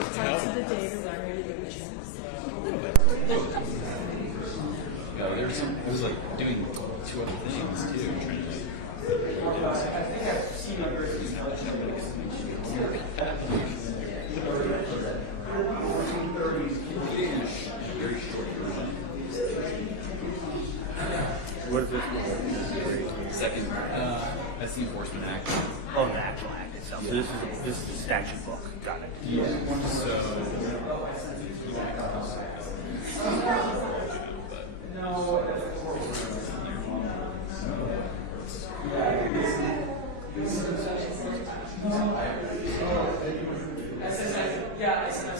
parts of the day to run regulations. Yeah, I was like doing two other things too, trying to like. I think I've seen other Very short version. What is this? Second, that's the enforcement act. Oh, the actual act itself. So this is the statute book. Got it. Yeah. So.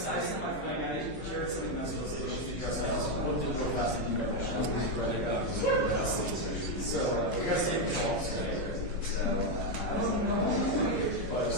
I sent my friend, I shared something that's supposed to issue because I also looked at the last thing you so, we got to see if all today. So, I don't know. But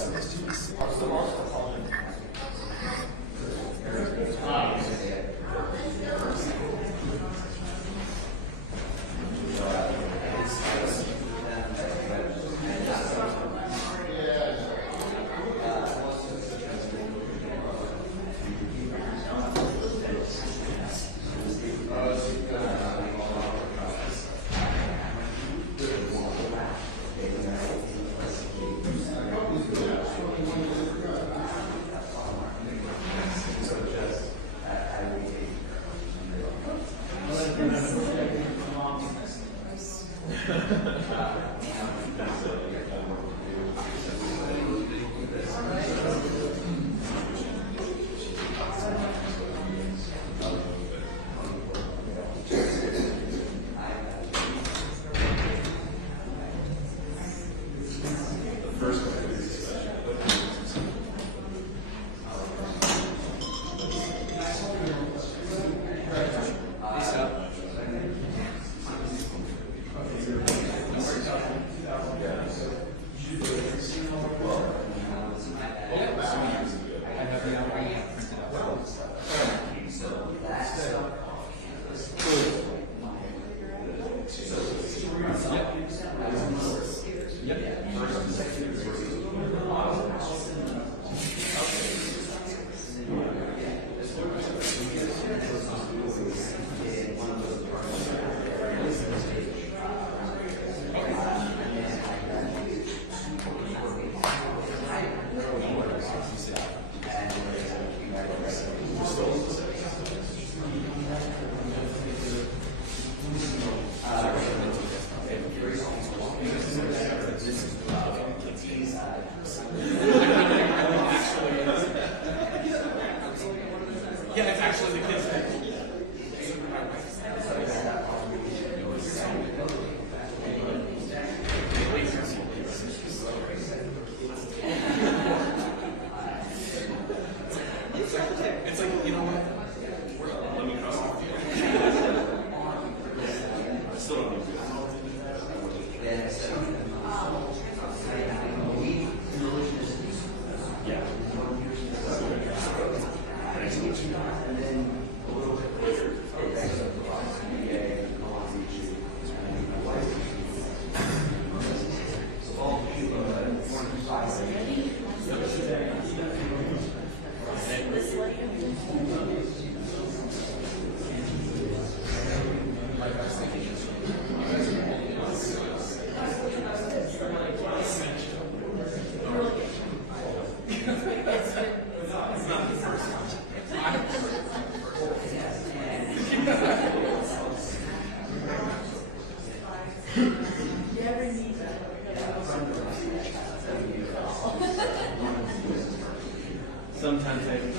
Sometimes I think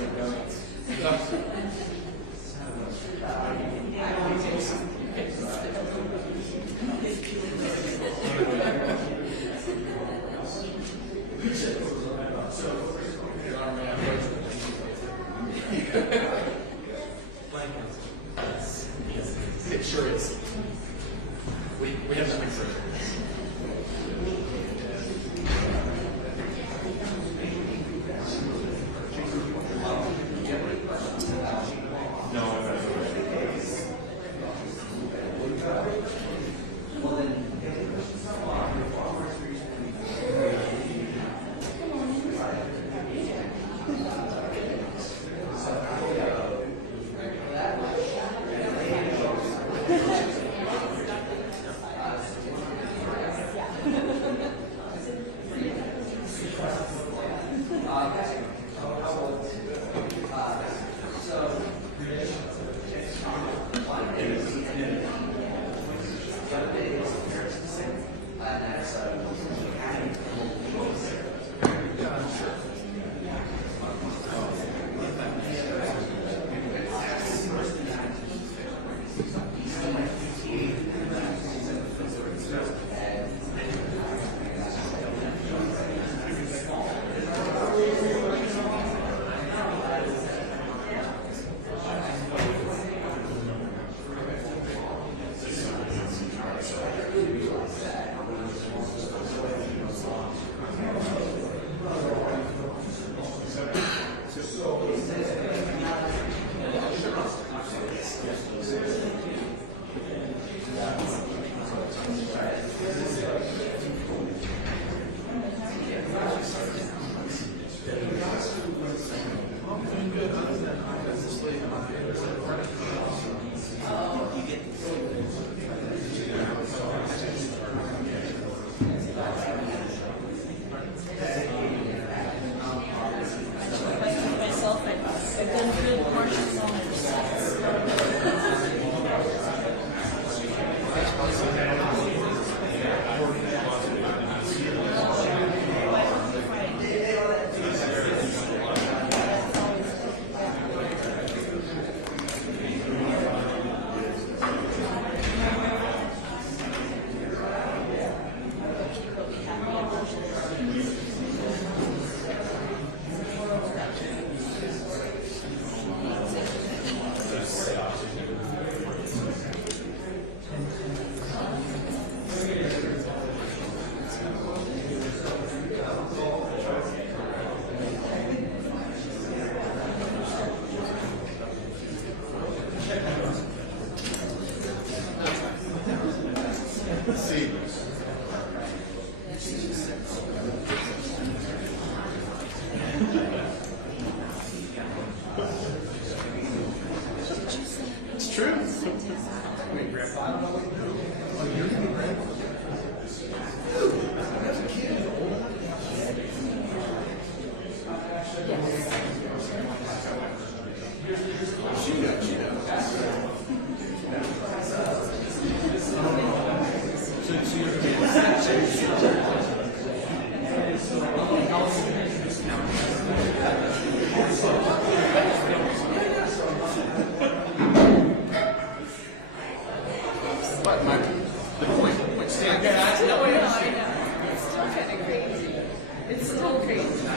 Insurance. We have to make sure. Myself, I've done good portions on It's true. Wait, Grandpa, I don't know what you do. Oh, you're gonna be Grandpa. Dude, as a kid, old enough. She knows. So you're gonna be But the point stands. I know. It's still kind of crazy. It's still crazy.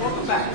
Welcome back.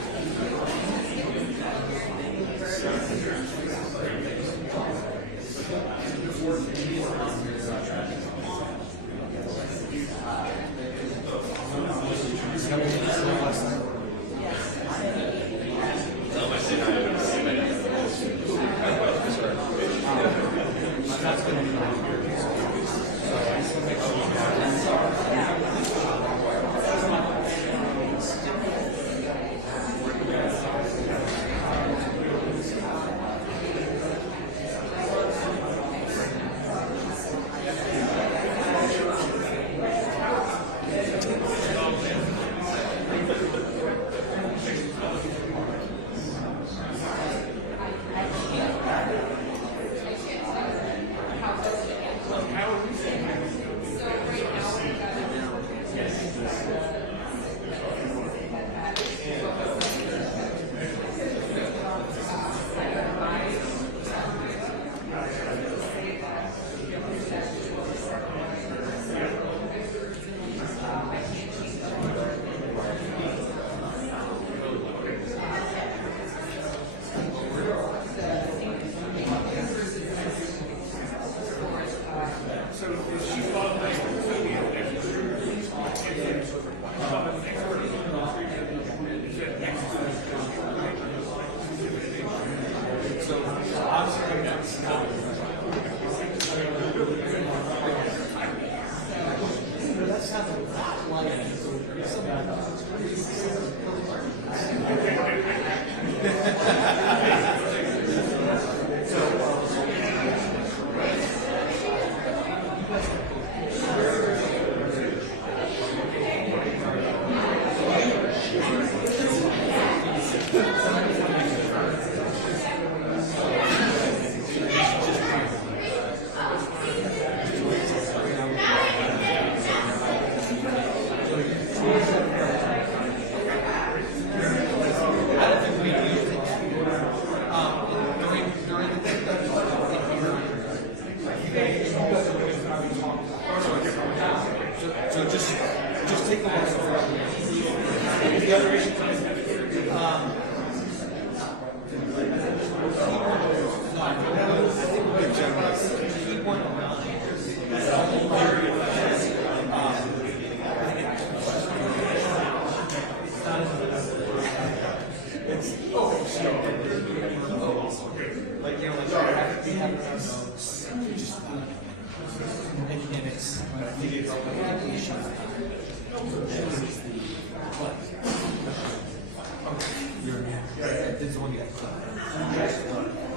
the other issues I have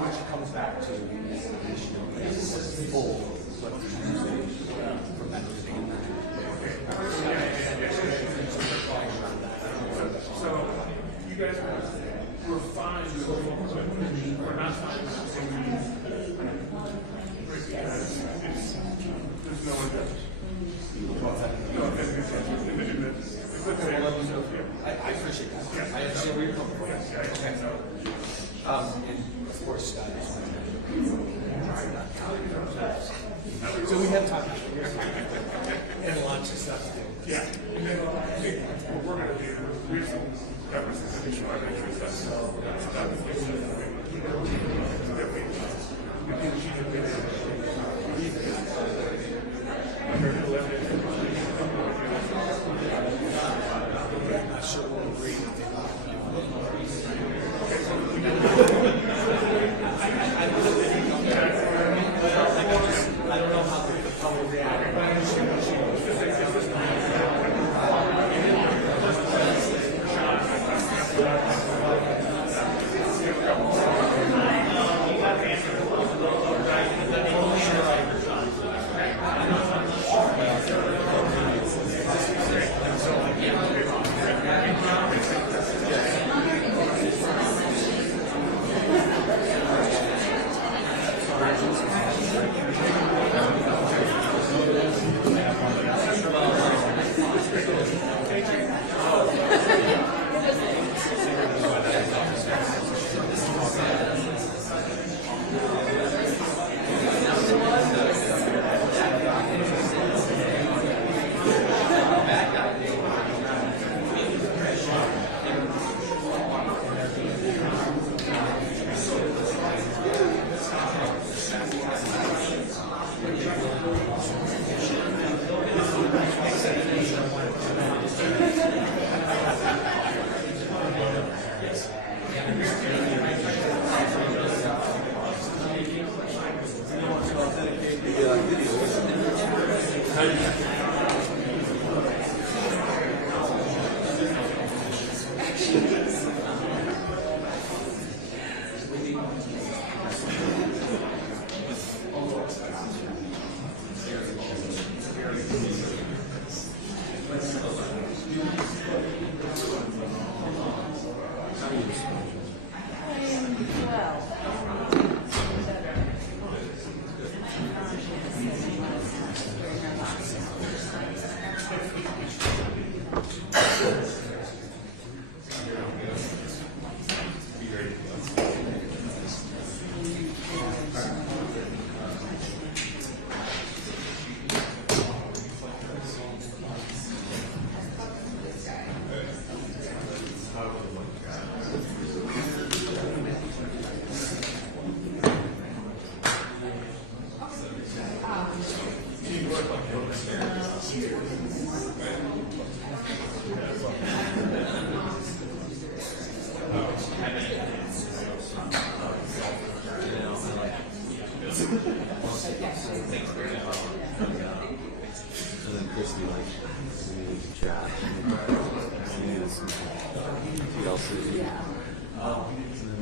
which comes back to the issue of full, but from that beginning. So you guys were fine with it. We're not fine with it. There's no injustice. No offense. I appreciate that. I understand where you're coming from. Okay. And of course, so we have time and lots of stuff to do. Yeah. And then what we're going to do, we have some representation of our country stuff. So that's about the things that we I'm not sure we'll agree with it. I don't know how the public react.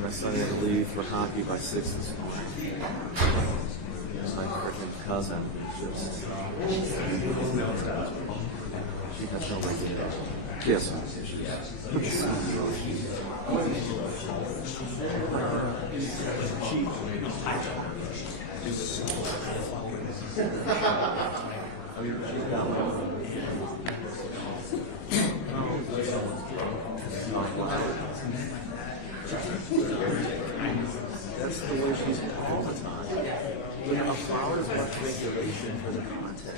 My son had to leave for hockey by 6 this morning. My freaking cousin just she has no regulation. Yes. I mean, she's got that's the way she's all the time. A flower is much regulation for the content.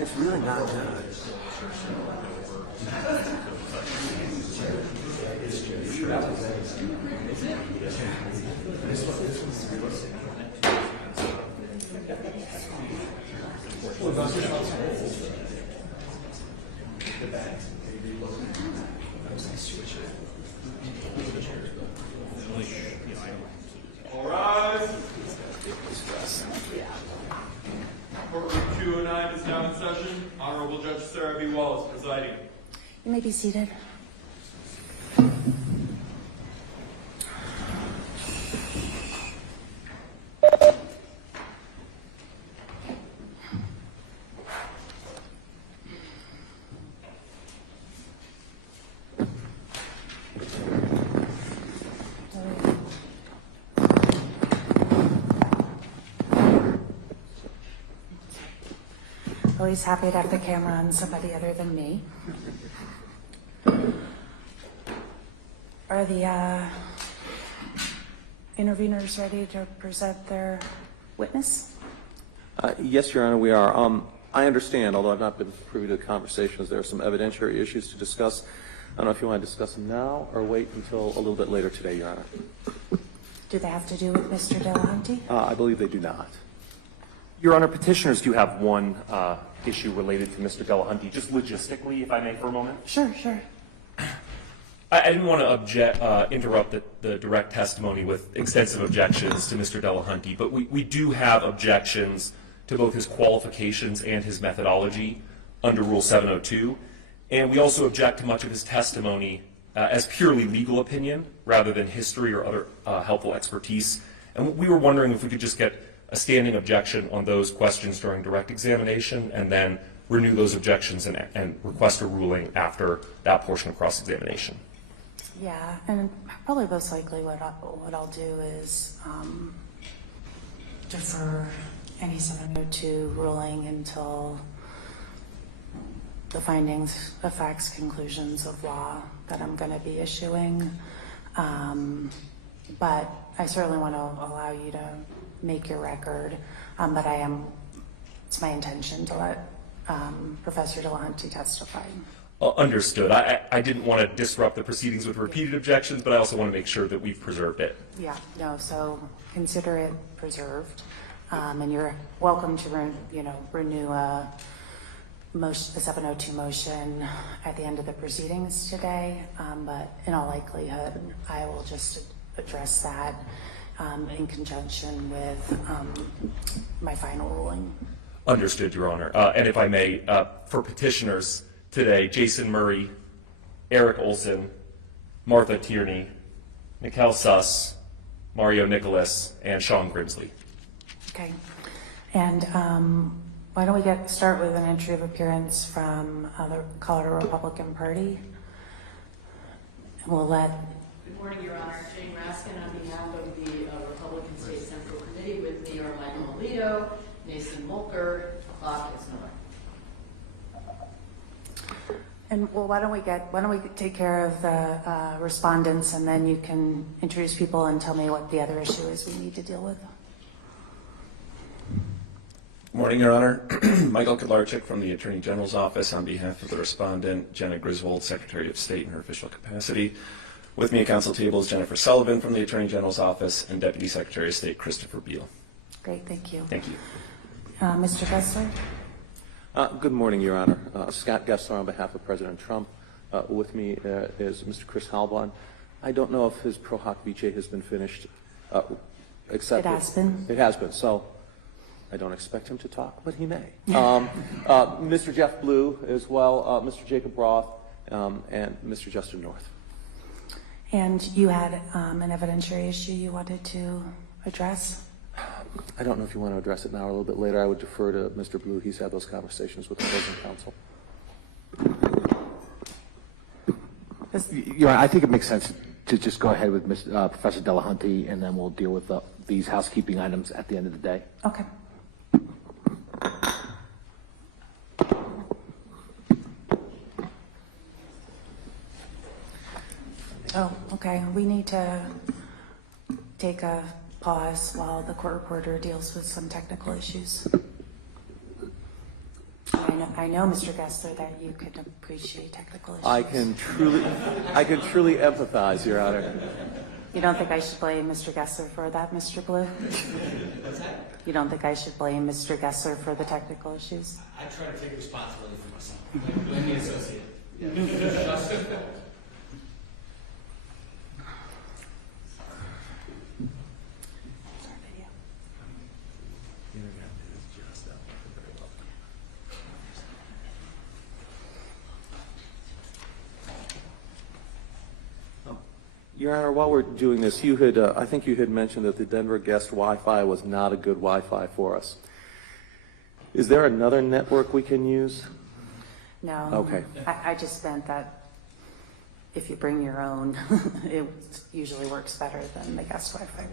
It's really not good. All rise. Courtroom 209 is now in session. Honorable Judge Sarah B. Wallace presiding. You may be seated. Always happy to have the camera on somebody other than me. Are the interveners ready to present their witness? Yes, Your Honor, we are. I understand, although I've not been privy to the conversations, there are some evidentiary issues to discuss. I don't know if you want to discuss them now or wait until a little bit later today, Your Honor. Do they have to do with Mr. Delahanty? I believe they do not. Your Honor, petitioners do have one issue related to Mr. Delahanty, just logistically, if I may, for a moment. Sure, sure. I didn't want to interrupt the direct testimony with extensive objections to Mr. Delahanty, but we do have objections to both his qualifications and his methodology under Rule 702, and we also object to much of his testimony as purely legal opinion rather than history or other helpful expertise. And we were wondering if we could just get a standing objection on those questions during direct examination and then renew those objections and request a ruling after that portion of cross-examination. Yeah, and probably most likely what I'll do is defer any 702 ruling until the findings of facts, conclusions of law that I'm going to be issuing. But I certainly want to allow you to make your record, but it's my intention to let Professor Delahanty testify. Understood. I didn't want to disrupt the proceedings with repeated objections, but I also want to make sure that we've preserved it. Yeah, no, so consider it preserved, and you're welcome to renew a 702 motion at the end of the proceedings today, but in all likelihood, I will just address that in conjunction with my final ruling. Understood, Your Honor. And if I may, for petitioners today, Jason Murray, Eric Olson, Martha Tierney, Mikkel Suss, Mario Nicholas, and Sean Grimsley. Okay. And why don't we start with an entry of appearance from the Colorado Republican Party? And we'll let... Good morning, Your Honor. Jane Raskin on behalf of the Republican State Central Committee. With me are Michael Alito, Nathan Mulker, Bob Miller. And well, why don't we take care of the respondents, and then you can introduce people and tell me what the other issue is we need to deal with. Good morning, Your Honor. Michael Kudlarczyk from the Attorney General's Office on behalf of the respondent, Jenna Griswold, Secretary of State in her official capacity. With me at council table is Jennifer Sullivan from the Attorney General's Office and Deputy Secretary of State Christopher Beal. Great, thank you. Thank you. Mr. Gessler? Good morning, Your Honor. Scott Gessler on behalf of President Trump. With me is Mr. Chris Halban. I don't know if his pro hoc vice has been finished. Except It has been. It has been, so I don't expect him to talk, but he may. Mr. Jeff Blue as well, Mr. Jacob Roth, and Mr. Justin North. And you had an evidentiary issue you wanted to address? I don't know if you want to address it now or a little bit later. I would defer to Mr. Blue. He's had those conversations with the opposing counsel. I think it makes sense to just go ahead with Professor Delahanty, and then we'll deal with these housekeeping items at the end of the day. Okay. Oh, okay. We need to take a pause while the court reporter deals with some technical issues. I I know, Mr. Gessler, that you can appreciate technical issues. I can truly empathize, Your Honor. You don't think I should blame Mr. Gessler for that, Mr. Blue? You don't think I should blame Mr. Gessler for the technical issues? I try to take responsibility for myself. Blame the associate. Your Honor, while we're doing this, you had, I think you had mentioned that the Denver guest Wi-Fi was not a good Wi-Fi for us. Is there another network we can use? No. Okay. I just meant that if you bring your own, it usually works better than the guest Wi-Fi.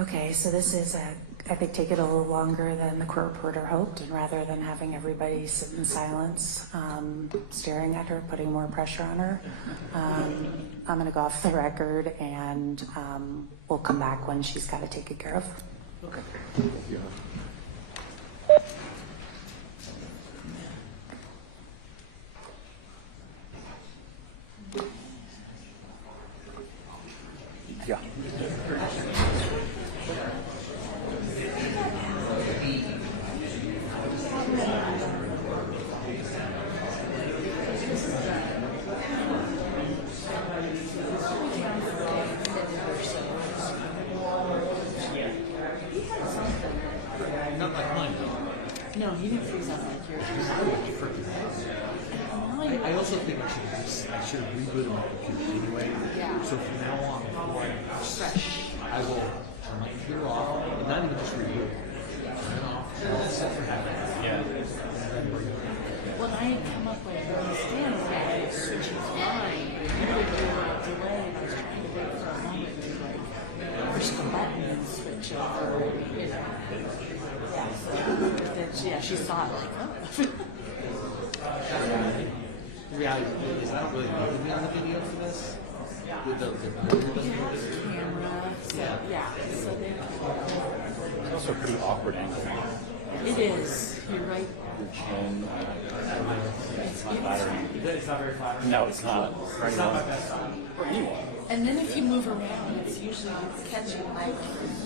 Okay, so this is, I think, taking a little longer than the court reporter hoped, and rather than having everybody sit in silence, staring at her, putting more pressure on her, I'm going to go off the record, and we'll come back when she's got it taken care of. Okay. Yeah. Yeah. Not like mine. No, he didn't freeze up like yours. I also think I should reboot my computer anyway. Yeah. So from now on, I will turn my computer off, and not even just reboot. Turn it off, and I'll set for habit. Yeah. And then bring it back. When I had come up with a standard switching line, you would do a delay, and I was trying to wait for a moment to like push the button and switch over, you know. Yeah, so then she saw it like, oh. The reality is I don't really need to be on the video for this. With the Camera, so yeah, so they It's also a pretty awkward angle. It is. You're right. Your chin. It's not flattering. It's not very flattering. No, it's not. It's not my best side. For anyone. And then if you move around, it's usually catching like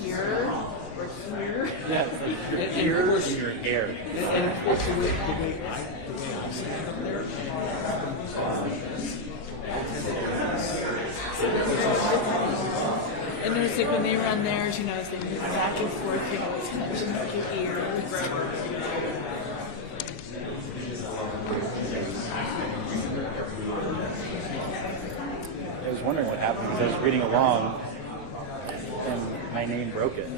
here or here. Yeah, it's like your ears and your hair. And of course, the way I see it up there, And there's like when they run theirs, you know, as they move back and forth, they always catch like your ears. I was wondering what happened because I was reading along and my name broke it.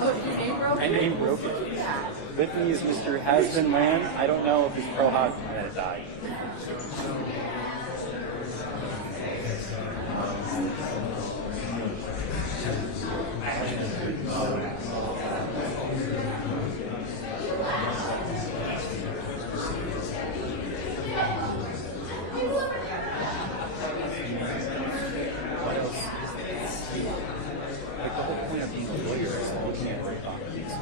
Oh, your name broke? My name broke it. With me is Mr. Has-Been Man. I don't know if he's pro hockey and died. Like the whole point of being a lawyer is looking at great documents.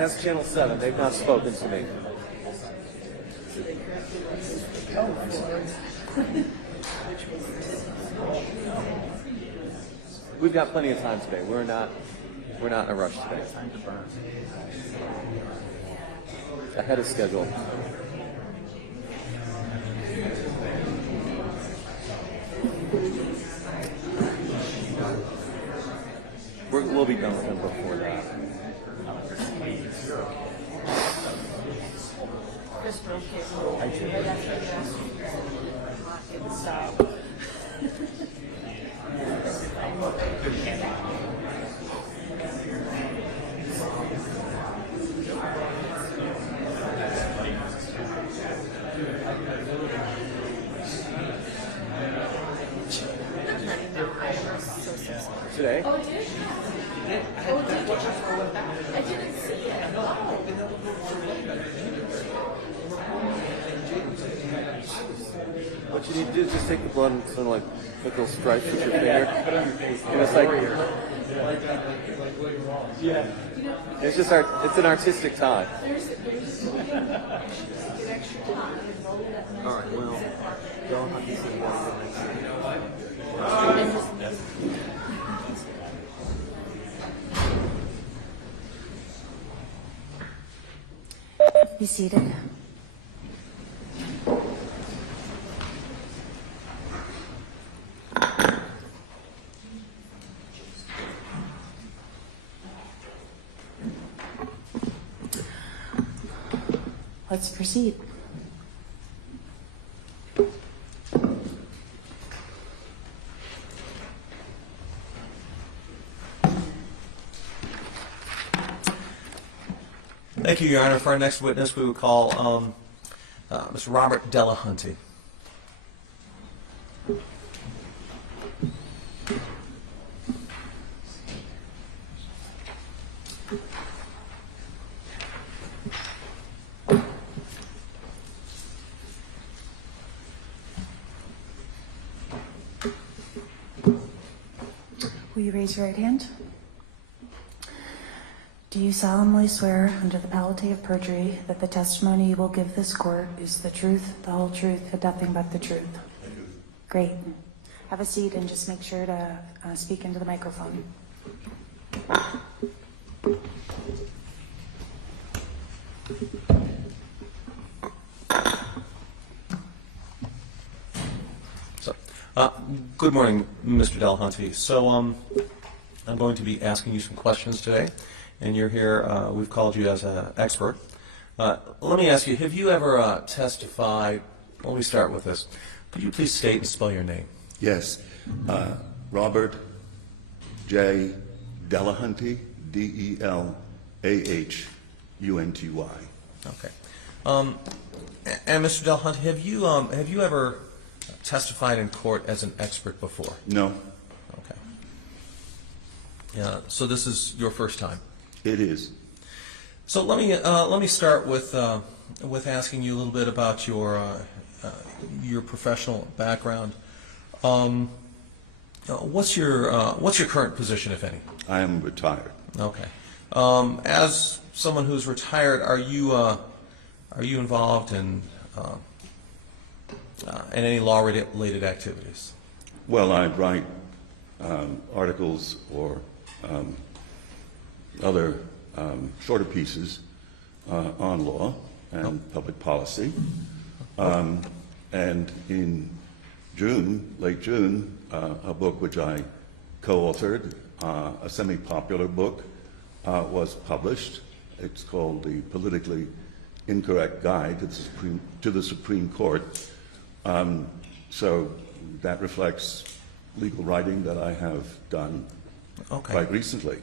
That's Channel 7. They've not spoken to me. We've got plenty of time today. We're not in a rush today. Ahead of schedule. We'll be done with them before that. Chris broke it. I did. Right after you asked me it would stop. Today? Oh, did you? Oh, did you? I didn't see it. Oh. What you need to do is just take the blood and sort of like put those stripes with your finger. Put it on your face. And it's like, Yeah. it's just it's an artistic tie. There's get extra time and roll it up. all right, well, don't have to see Be seated. Let's proceed. Thank you, Your Honor. For our next witness, we will call Mr. Robert Delahunty. Will you raise your right hand? Do you solemnly swear under the penalty of perjury that the testimony you will give this court is the truth, the whole truth, and nothing but the truth? I do. Great. Have a seat and just make sure to speak into the microphone. So, good morning, Mr. Delahunty. So I'm going to be asking you some questions today, and you're here, we've called you as an expert. Let me ask you, have you ever testified, let me start with this. Could you please state and spell your name? Yes. Robert J. Delahunty, Delahunty. Okay. And Mr. Delahunty, have you ever testified in court as an expert before? No. Okay. Yeah. So this is your first time. It is. So let me start with asking you a little bit about your professional background. What's your current position, if any? I am retired. Okay. As someone who's retired, are you involved in any law-related activities? Well, I write articles or other shorter pieces on law and public policy. And in June, late June, a book which I co-authored, a semi-popular book, was published. It's called The Politically Incorrect Guide to the Supreme Court. So that reflects legal writing that I have done quite recently.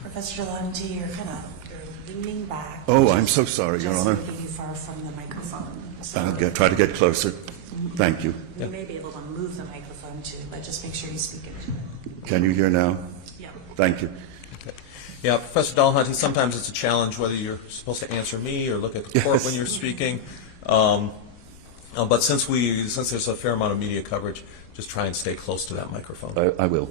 Professor Delahunty, you're leaning back. Oh, I'm so sorry, Your Honor. Just maybe far from the microphone. So I'll try to get closer. Thank you. you may be able to move the microphone too, but just make sure you speak into it. Can you hear now? Yeah. Thank you. Okay. Yeah, Professor Delahunty, sometimes it's a challenge whether you're supposed to answer me or look at the court when you're speaking. But since there's a fair amount of media coverage, just try and stay close to that microphone. I will.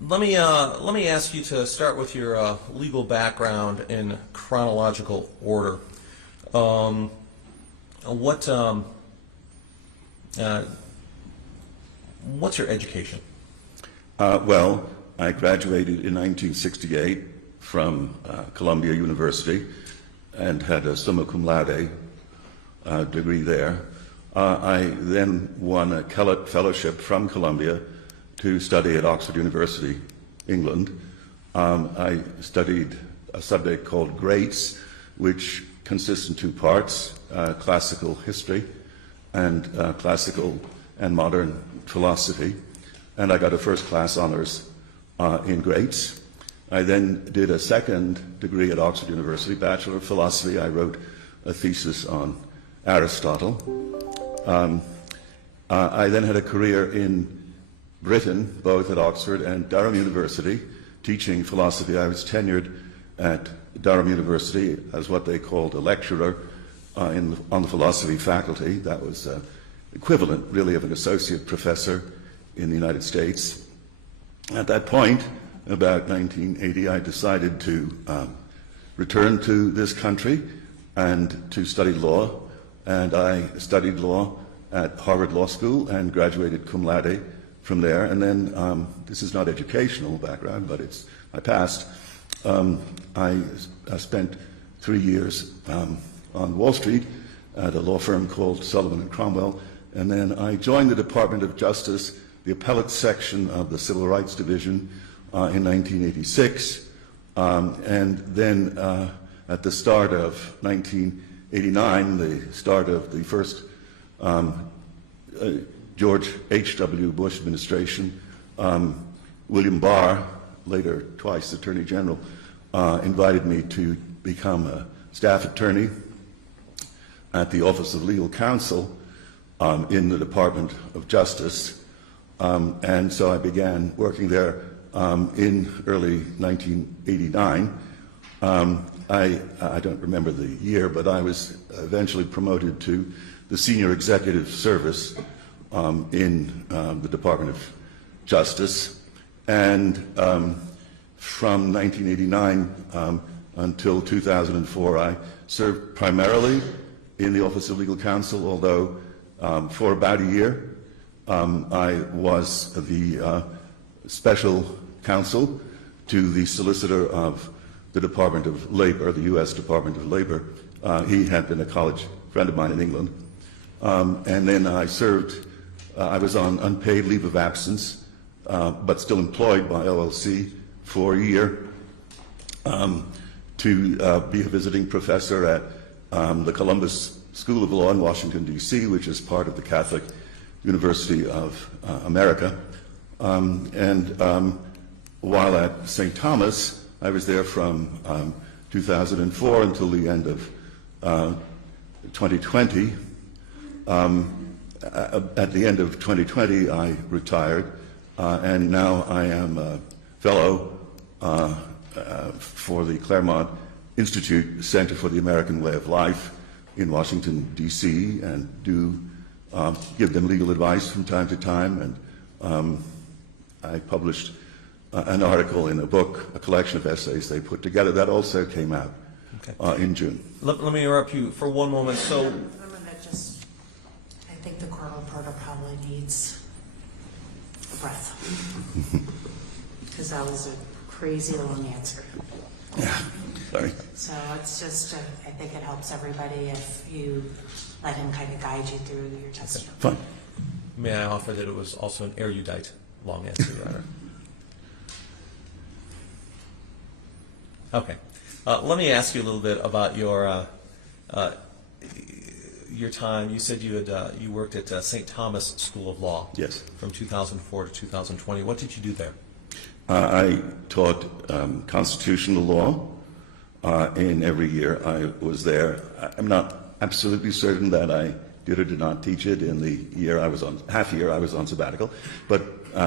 Let me ask you to start with your legal background in chronological order. What's your education? Well, I graduated in 1968 from Columbia University and had a summa cum laude degree there. I then won a Kellett Fellowship from Columbia to study at Oxford University, England. I studied a subject called Greats, which consists in two parts, classical history and classical and modern philosophy. And I got a first-class honors in Greats. I then did a second degree at Oxford University, Bachelor of Philosophy. I wrote a thesis on Aristotle. I then had a career in Britain, both at Oxford and Durham University, teaching philosophy. I was tenured at Durham University as what they called a lecturer on the philosophy faculty. That was equivalent, really, of an associate professor in the United States. At that point, about 1980, I decided to return to this country and to study law. And I studied law at Harvard Law School and graduated cum laude from there. And then, this is not educational background, but I passed. I spent 3 years on Wall Street at a law firm called Sullivan & Cromwell. And then I joined the Department of Justice, the appellate section of the Civil Rights Division in 1986. And then at the start of 1989, the start of the first George H.W. Bush administration, William Barr, later twice Attorney General, invited me to become a staff attorney at the Office of Legal Counsel in the Department of Justice. And so I began working there in early 1989. I don't remember the year, but I was eventually promoted to the senior executive service in the Department of justice, and from 1989 until 2004, I served primarily in the Office of Legal Counsel, although for about a year I was the special counsel to the Solicitor of the Department of Labor, the U.S. Department of Labor. He had been a college friend of mine in England. And then I served, I was on unpaid leave of absence, but still employed by OLC for a year to be a visiting professor at the Columbus School of Law in Washington, D.C., which is part of the Catholic University of America. While at St. Thomas, I was there from 2004 until the end of 2020. At the end of 2020, I retired, and now I am a fellow for the Claremont Institute Center for the American Way of Life in Washington, D.C., and do give them legal advice from time to time. And I published an article in a book, a collection of essays they put together. That also came out in June. Let me interrupt you for one moment. So, I'm gonna just, I think the court reporter probably needs a breath. Because that was a crazy long answer. Yeah, sorry. So it's just, I think it helps everybody if you let him kind of guide you through your testimony. Fine. may I offer that it was also an erudite long answer, Your Honor. Okay. Let me ask you a little bit about your time. You said you had you worked at St. Thomas School of Law. Yes. From 2004 to 2020. What did you do there? I taught constitutional law, and every year I was there. I'm not absolutely certain that I did or did not teach it in the year I was on, half year I was on sabbatical, but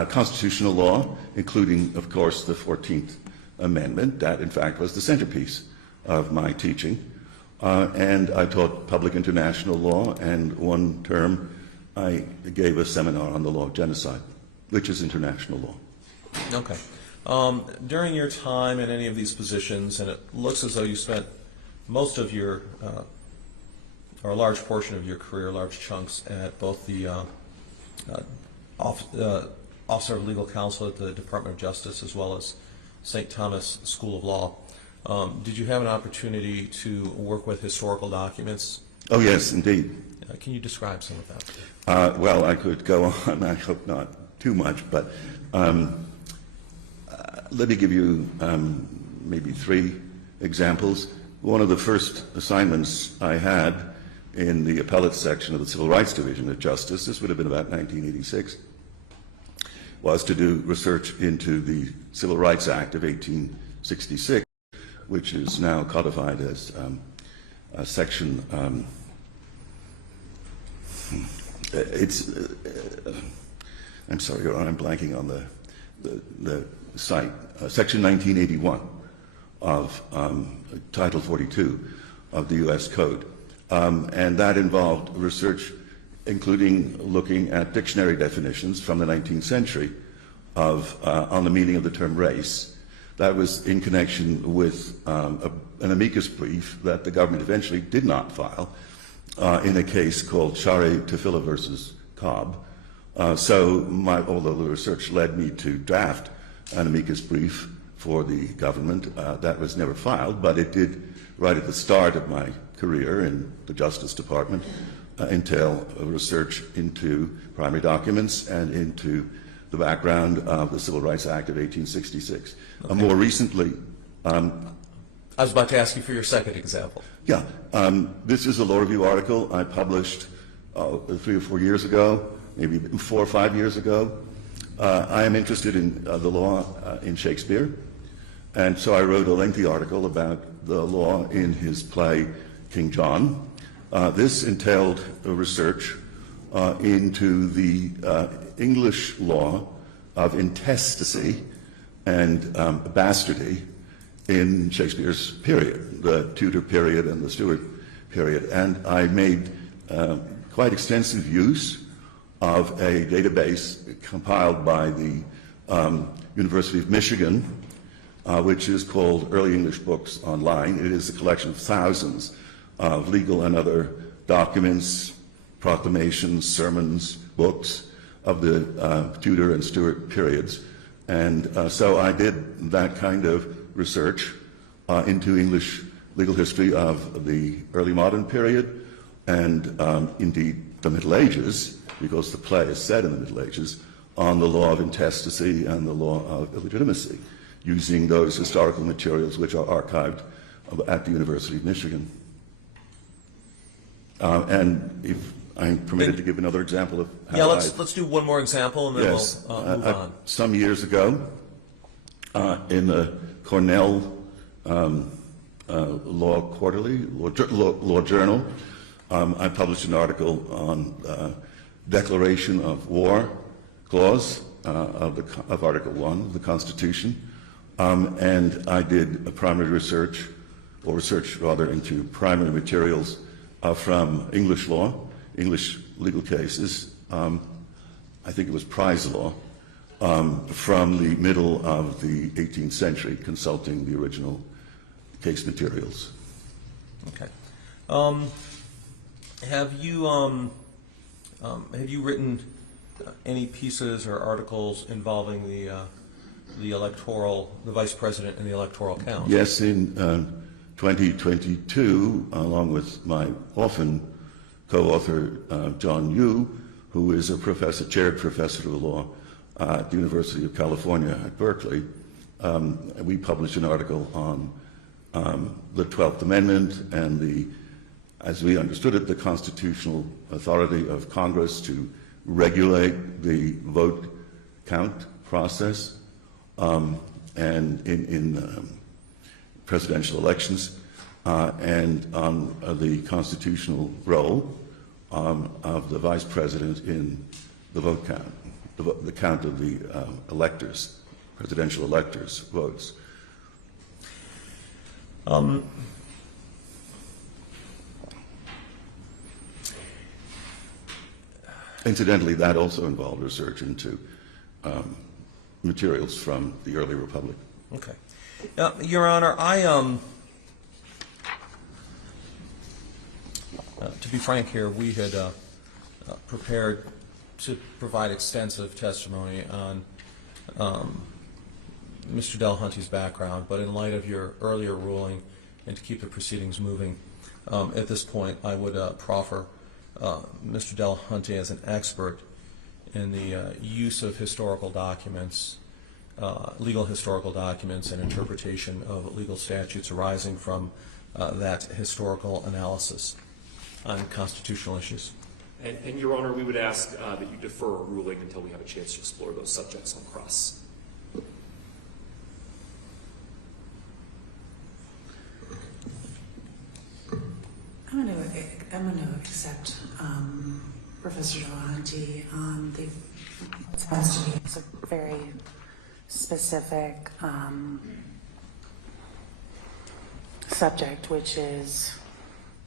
constitutional law, including, of course, the 14th Amendment, that in fact was the centerpiece of my teaching. And I taught public international law, and one term I gave a seminar on the law of genocide, which is international law. Okay. During your time in any of these positions, and it looks as though you spent most of your, or a large portion of your career, large chunks, at both the Officer of Legal Counsel at the Department of Justice as well as St. Thomas School of Law. Did you have an opportunity to work with historical documents? Oh, yes, indeed. Can you describe some of that? Well, I could go on, I hope not too much, but let me give you maybe 3 examples. One of the first assignments I had in the appellate section of the Civil Rights Division of Justice, this would have been about 1986, was to do research into the Civil Rights Act of 1866, which is now codified as section, I'm sorry, Your Honor, I'm blanking on the site, section 1981 of Title 42 of the U.S. Code. And that involved research including looking at dictionary definitions from the 19th century on the meaning of the term race. That was in connection with an amicus brief that the government eventually did not file in a case called Shari Tafila versus Cobb. Although the research led me to draft an amicus brief for the government, that was never filed, but it did, right at the start of my career in the Justice Department, entail research into primary documents and into the background of the Civil Rights Act of 1866. Okay. More recently... I was about to ask you for your second example. Yeah. This is a law review article I published 3 or 4 years ago, maybe 4 or 5 years ago. I am interested in the law in Shakespeare, and so I wrote a lengthy article about the law in his play King John. This entailed a research into the English law of intestacy and bastardy in Shakespeare's period, the Tudor period and the Stuart period. And I made quite extensive use of a database compiled by the University of Michigan, which is called Early English Books Online. It is a collection of thousands of legal and other documents, proclamations, sermons, books of the Tudor and Stuart periods. And so I did that kind of research into English legal history of the early modern period and indeed the Middle Ages, because the play is set in the Middle Ages, on the law of intestacy and the law of illegitimacy, using those historical materials which are archived at the University of Michigan. And if I'm permitted to give another example of how let's do one more example and then we'll move on. Some years ago, in the Cornell Law Quarterly, Law Journal, I published an article on declaration of war clause of Article 1 of the Constitution, and I did a primary research, or research rather, into primary materials from English law, English legal cases. I think it was prize law, from the middle of the 18th century, consulting the original case materials. Okay. Have you written any pieces or articles involving the vice president and the electoral count? Yes, in 2022, along with my often co-author John Yu, who is a chaired professor of law at the University of California at Berkeley, we published an article on the 12th Amendment and as we understood it, the constitutional authority of Congress to regulate the vote count process and in presidential elections, and on the constitutional role of the vice president in the vote count, the count of the electors, presidential electors' votes. Incidentally, that also involved research into materials from the early republic. Okay. Your Honor, to be frank here, we had prepared to provide extensive testimony on Mr. Delahunty's background, but in light of your earlier ruling and to keep the proceedings moving, at this point I would proffer Mr. Delahunty as an expert in the use of historical documents, legal historical documents, and interpretation of legal statutes arising from that historical analysis on constitutional issues. And Your Honor, we would ask that you defer a ruling until we have a chance to explore those subjects on cross. I'm going to accept Professor Delahunty on what sounds to me as a very specific subject, which is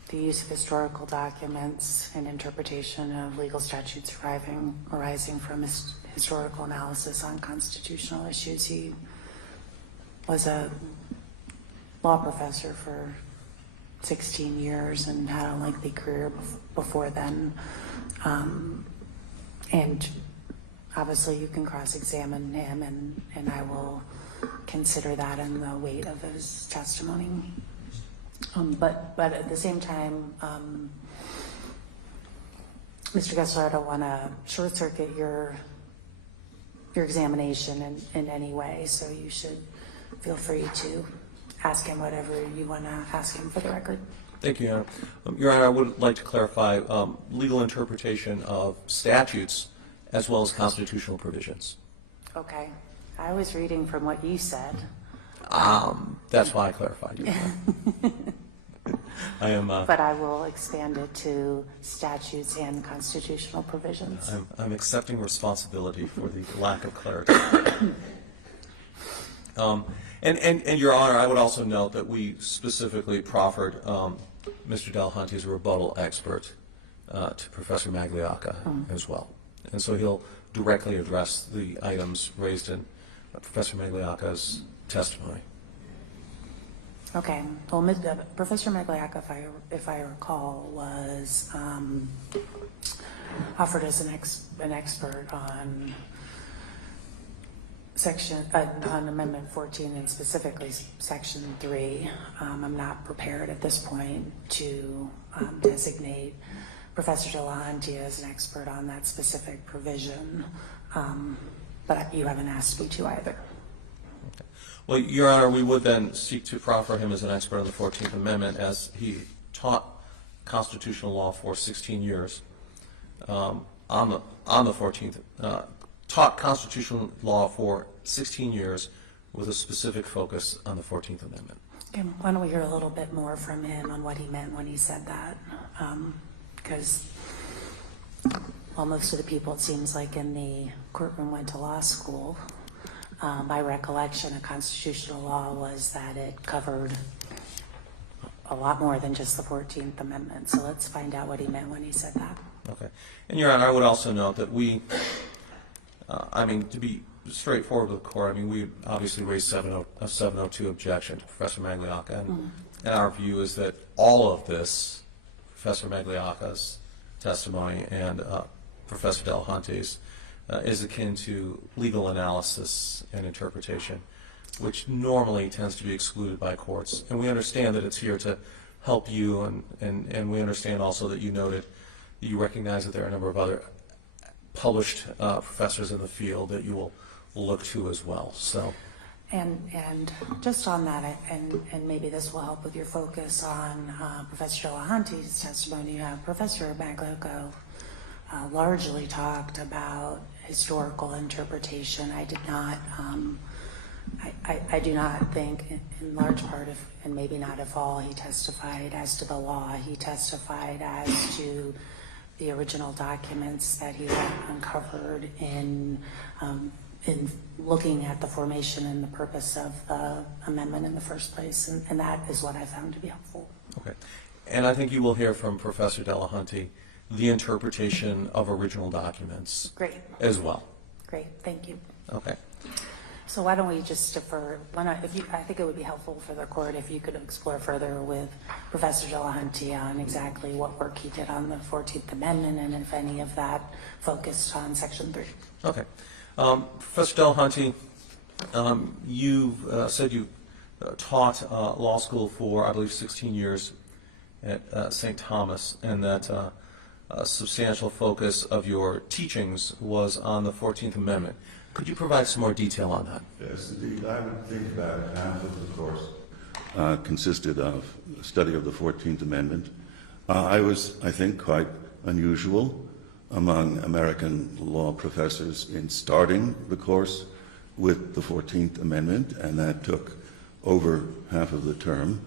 the use of historical documents and interpretation of legal statutes arising from historical analysis on constitutional issues. He was a law professor for 16 years and had a lengthy career before then. And obviously you can cross-examine him, and I will consider that in the weight of his testimony. But at the same time, Mr. Gessler, I don't want to short-circuit your examination in any way, so you should feel free to ask him whatever you want to ask him for the record. Thank you, Your Honor. Your Honor, I would like to clarify legal interpretation of statutes as well as constitutional provisions. Okay. I was reading from what you said. That's why I clarified. Your Honor. I am. But I will expand it to statutes and constitutional provisions. I'm accepting responsibility for the lack of clarity. And Your Honor, I would also note that we specifically proffered Mr. Delahunty as a rebuttal expert to Professor Magliocca as well. and so he'll directly address the items raised in Professor Magliacca's testimony. Okay. Well, Professor Magliacca, if I recall, was offered as an expert on on Amendment 14 and specifically Section 3. I'm not prepared at this point to designate Professor Delahunty as an expert on that specific provision, but you haven't asked me to either. Okay. Well, Your Honor, we would then seek to proffer him as an expert on the 14th Amendment, as he taught constitutional law for 16 years on the 14th. Taught constitutional law for 16 years with a specific focus on the 14th Amendment. Okay, why don't we hear a little bit more from him on what he meant when he said that? Because most of the people, it seems like, in the courtroom went to law school. My recollection of constitutional law was that it covered a lot more than just the 14th Amendment. So let's find out what he meant when he said that. Okay. And Your Honor, I would also note that we, to be straightforward with the court, we obviously raised a 702 objection to Professor Magliacca, and our view is that all of this, Professor Magliacca's testimony and Professor Delahunty's, is akin to legal analysis and interpretation, which normally tends to be excluded by courts. And we understand that it's here to help you, and we understand also that you noted, you recognize that there are a number of other published professors in the field that you will look to as well. So, and just on that, and maybe this will help with your focus on Professor Delahunty's testimony. Professor Magliacca largely talked about historical interpretation. I did not. I do not think, in large part, and maybe not if all, he testified as to the law. He testified as to the original documents that he had uncovered in looking at the formation and the purpose of the amendment in the first place, and that is what I found to be helpful. okay. And I think you will hear from Professor Delahunty the interpretation of original documents. Great. As well. Great, thank you. Okay. So why don't we just defer? I think it would be helpful for the court if you could explore further with Professor Delahunty on exactly what work he did on the 14th Amendment, and if any of that focused on Section 3. Okay. Professor Delahunty, you've said you taught law school for, I believe, 16 years at St. Thomas, and that a substantial focus of your teachings was on the 14th Amendment. Could you provide some more detail on that? Yes, indeed. I would think about half of the course consisted of study of the 14th Amendment. I was, I think, quite unusual among American law professors in starting the course with the 14th Amendment, and that took over half of the term.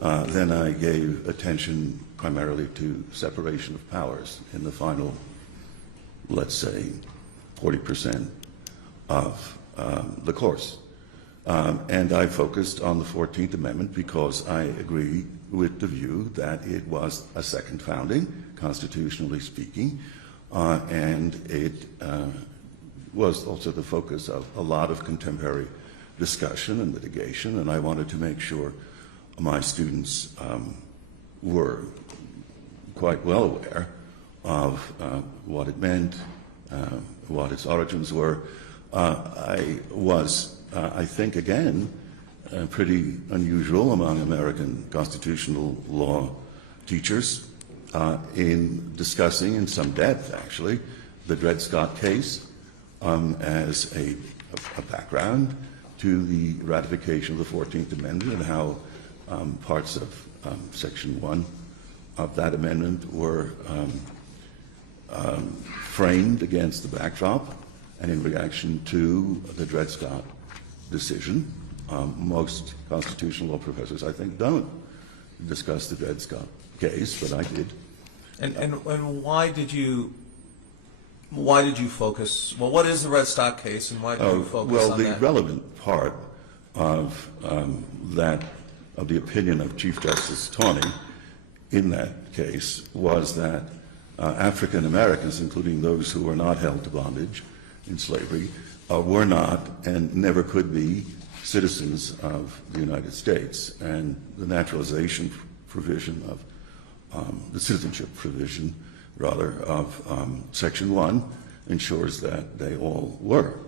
Then I gave attention primarily to separation of powers in the final, let's say, 40% of the course. And I focused on the 14th Amendment because I agree with the view that it was a second founding, constitutionally speaking, and it was also the focus of a lot of contemporary discussion and litigation, and I wanted to make sure my students were quite well aware of what it meant, what its origins were. I was, I think, again, pretty unusual among American constitutional law teachers in discussing in some depth, actually, the Dred Scott case as a background to the ratification of the 14th Amendment and how parts of Section 1 of that amendment were framed against the backdrop and in reaction to the Dred Scott decision. Most constitutional law professors, I think, don't discuss the Dred Scott case, but I did. And why did you focus? Well, what is the Dred Scott case, and why did you focus on that? Well, the relevant part of of the opinion of Chief Justice Taney in that case was that African Americans, including those who were not held to bondage in slavery, were not and never could be citizens of the United States. And the naturalization provision of the citizenship provision, rather, of Section 1 ensures that they all were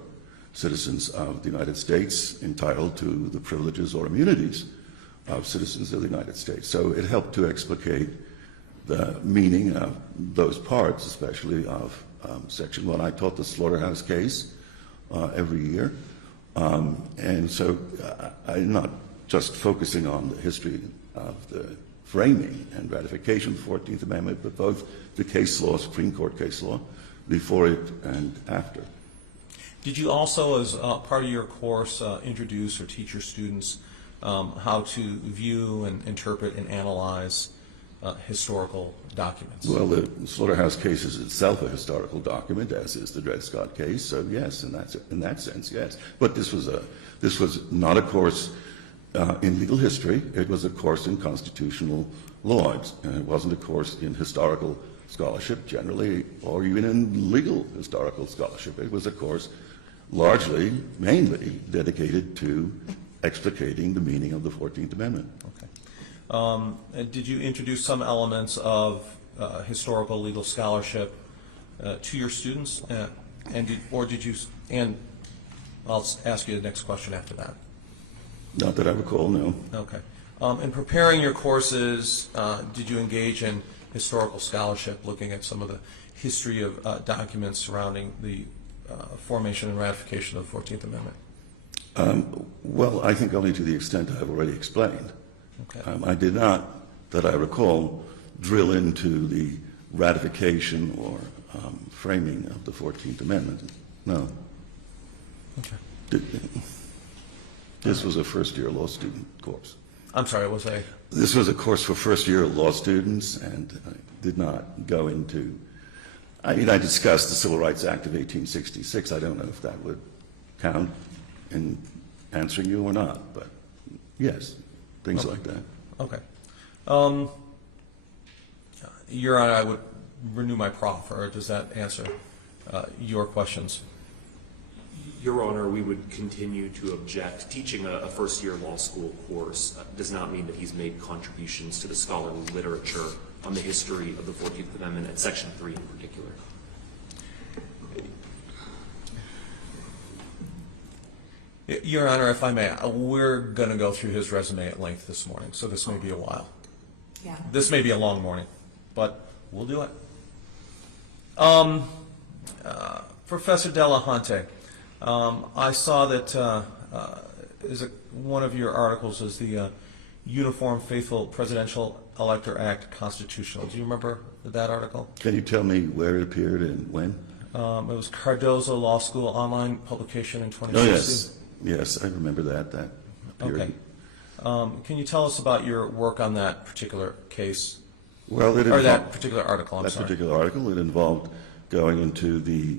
citizens of the United States, entitled to the privileges or immunities of citizens of the United States. So it helped to explicate the meaning of those parts, especially of Section 1. I taught the Slaughterhouse case every year, and so I'm not just focusing on the history of the framing and ratification of the 14th Amendment, but both the case law, Supreme Court case law, before it and after. Did you also, as part of your course, introduce or teach your students how to view and interpret and analyze historical documents? Well, the Slaughterhouse case is itself a historical document, as is the Dred Scott case. So yes, in that sense, yes. But this was not a course in legal history. It was a course in constitutional law. It wasn't a course in historical scholarship generally, or even in legal historical scholarship. It was a course largely, mainly dedicated to explicating the meaning of the 14th Amendment. Okay. Did you introduce some elements of historical legal scholarship to your students, and I'll ask you the next question after that. Not that I recall, no. Okay. In preparing your courses, did you engage in historical scholarship, looking at some of the history of documents surrounding the formation and ratification of the 14th Amendment? Well, I think only to the extent I've already explained. Okay. I did not, that I recall, drill into the ratification or framing of the 14th Amendment. No. Okay. This was a first-year law student course. I'm sorry, was I? This was a course for first-year law students, and I did not go into. I discussed the Civil Rights Act of 1866. I don't know if that would count in answering you or not, but yes, things like that. Okay. Your Honor, I would renew my proffer. Does that answer your questions? Your Honor, we would continue to object. Teaching a first-year law school course does not mean that he's made contributions to the scholarly literature on the history of the 14th Amendment and Section 3 in particular. Your Honor, if I may, we're going to go through his resume at length this morning, so this may be a while. Yeah. This may be a long morning, but we'll do it. Professor Delahunty, I saw that one of your articles is the Uniform Faithful Presidential Elector Act Constitutional. Do you remember that article? Can you tell me where it appeared and when? It was Cardozo Law School online publication in 2016. Oh, yes. Yes, I remember that appeared. Okay. Can you tell us about your work on that particular case? Well, that particular article, I'm sorry. That particular article, it involved going into the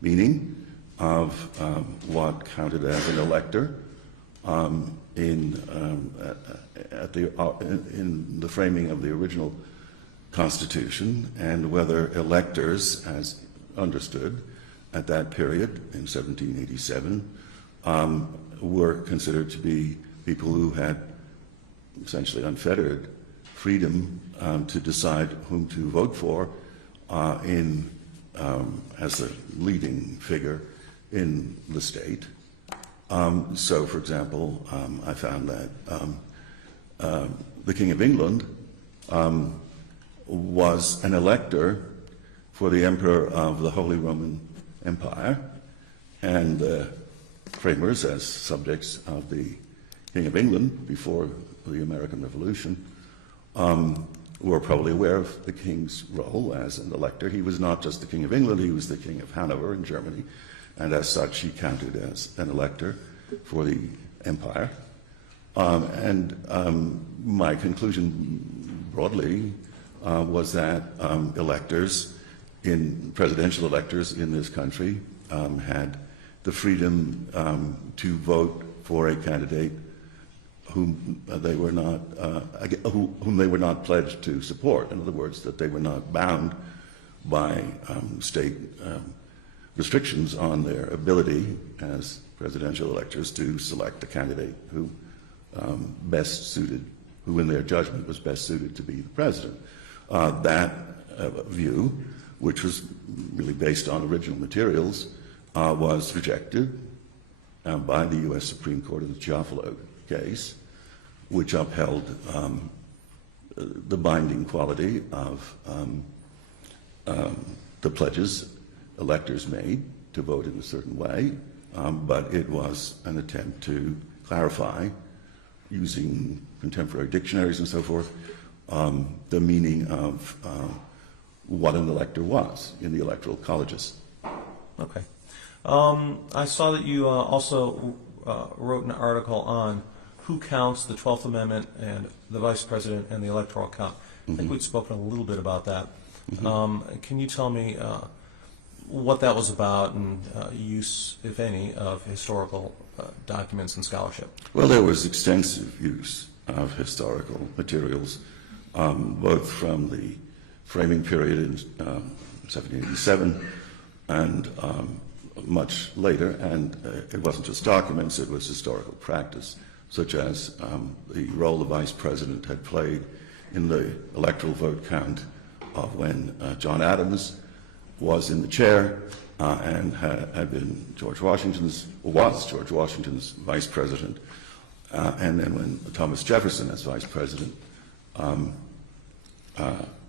meaning of what counted as an elector in the framing of the original Constitution, and whether electors, as understood at that period in 1787, were considered to be people who had essentially unfettered freedom to decide whom to vote for as a leading figure in the state. So, for example, I found that the King of England was an elector for the Emperor of the Holy Roman Empire, and the framers, as subjects of the King of England before the American Revolution, were probably aware of the king's role as an elector. He was not just the King of England, he was the King of Hanover in Germany, and as such he counted as an elector for the empire. My conclusion broadly was that presidential electors in this country had the freedom to vote for a candidate whom they were not pledged to support. In other words, that they were not bound by state restrictions on their ability as presidential electors to select the candidate who best suited, who in their judgment was best suited to be the president. That view, which was really based on original materials, was rejected by the U.S. Supreme Court in the Ciaffalo case, which upheld the binding quality of the pledges electors made to vote in a certain way, but it was an attempt to clarify, using contemporary dictionaries and so forth, the meaning of what an elector was in the electoral colleges. Okay. I saw that you also wrote an article on who counts the 12th Amendment and the Vice President and the Electoral Count. I think we'd spoken a little bit about that. Can you tell me what that was about and use, if any, of historical documents and scholarship? Well, there was extensive use of historical materials, both from the framing period in 1787 and much later, and it wasn't just documents, it was historical practice, such as the role the Vice President had played in the electoral vote count of when John Adams was in the chair and had been George Washington's Vice President, and then when Thomas Jefferson, as Vice President,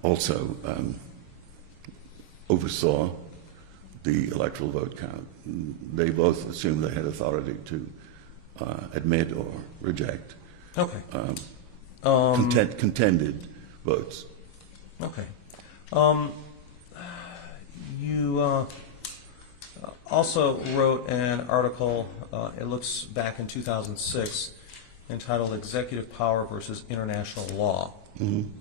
also oversaw the electoral vote count. They both assumed they had authority to admit or reject contended votes. Okay. You also wrote an article, it looks back in 2006, entitled Executive Power versus International Law. Can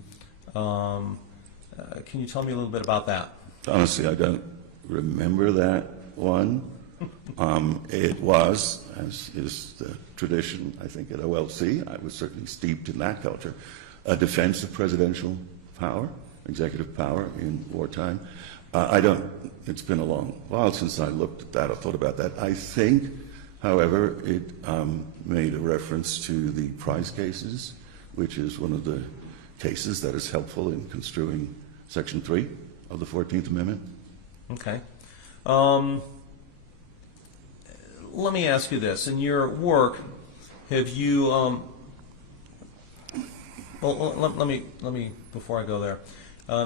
you tell me a little bit about that? Honestly, I don't remember that one. It was, as is the tradition, I think, at OLC, I was certainly steeped in that culture, a defense of presidential power, executive power in wartime. It's been a long while since I looked at that or thought about that. I think, however, it made a reference to the prize cases, which is one of the cases that is helpful in construing Section 3 of the 14th Amendment. Okay. Let me ask you this. In your work, have you, let me, before I go there,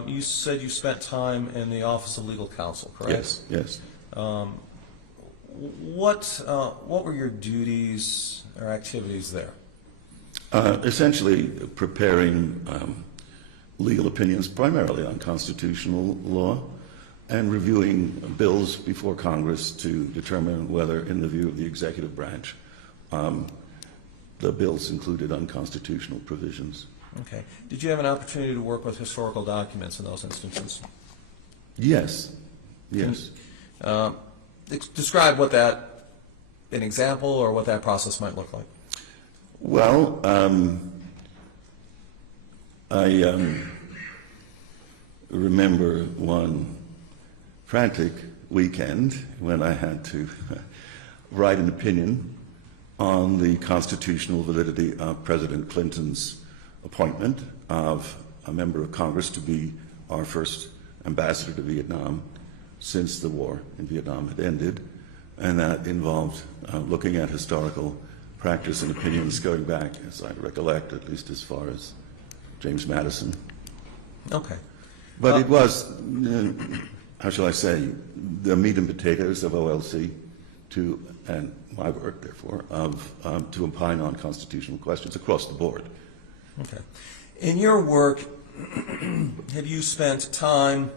you said you spent time in the Office of Legal Counsel, correct? Yes. What were your duties or activities there? Essentially preparing legal opinions primarily on constitutional law and reviewing bills before Congress to determine whether, in the view of the executive branch, the bills included unconstitutional provisions. Okay. Did you have an opportunity to work with historical documents in those instances? Yes. Describe what that, an example, or what that process might look like. Well, I remember one frantic weekend when I had to write an opinion on the constitutional validity of President Clinton's appointment of a member of Congress to be our first ambassador to Vietnam since the war in Vietnam had ended, and that involved looking at historical practice and opinions going back, as I recollect, at least as far as James Madison. Okay. But it was, how shall I say, the meat and potatoes of OLC and my work, therefore, to opine on constitutional questions across the board. Okay. In your work, have you spent time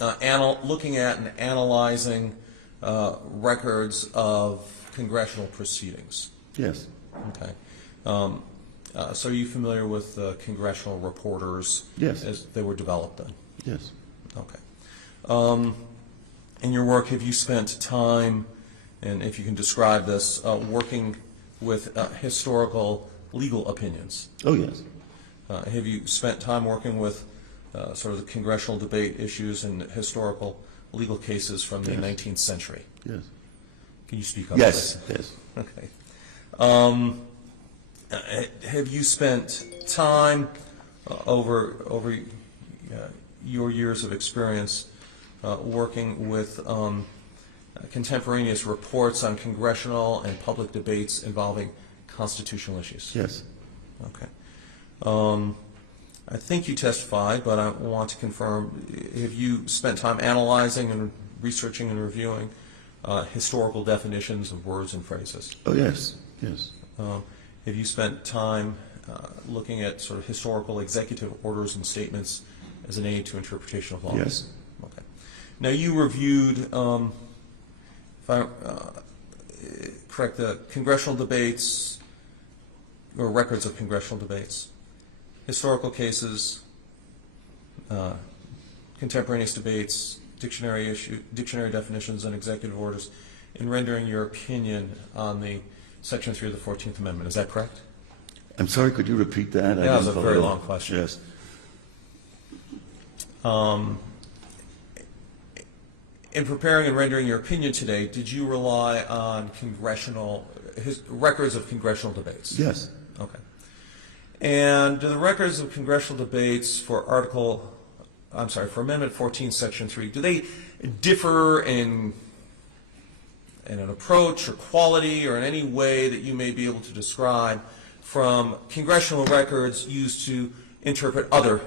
looking at and analyzing records of congressional proceedings? Yes. Okay. So are you familiar with congressional reporters? Yes. As they were developed then? Yes. Okay. In your work, have you spent time, and if you can describe this, working with historical legal opinions? Oh, yes. Have you spent time working with sort of the congressional debate issues and historical legal cases from the 19th century. Yes. Can you speak on Yes, that? yes. Okay. Have you spent time over your years of experience working with contemporaneous reports on congressional and public debates involving constitutional issues? Yes. Okay. I think you testified, but I want to confirm, have you spent time analyzing and researching and reviewing historical definitions of words and phrases? Oh, yes, yes. Have you spent time looking at sort of historical executive orders and statements as an aid to interpretation of law? Yes. Okay. Now you reviewed, if I correct, the congressional debates or records of congressional debates, historical cases, contemporaneous debates, dictionary definitions, and executive orders in rendering your opinion on the Section 3 of the 14th Amendment. Is that correct? I'm sorry, could you repeat that? That was a very long question. Yes. In preparing and rendering your opinion today, did you rely on records of congressional debates? Yes. Okay. And do the records of congressional debates for Amendment 14, Section 3, do they differ in an approach or quality or in any way that you may be able to describe from congressional records used to interpret other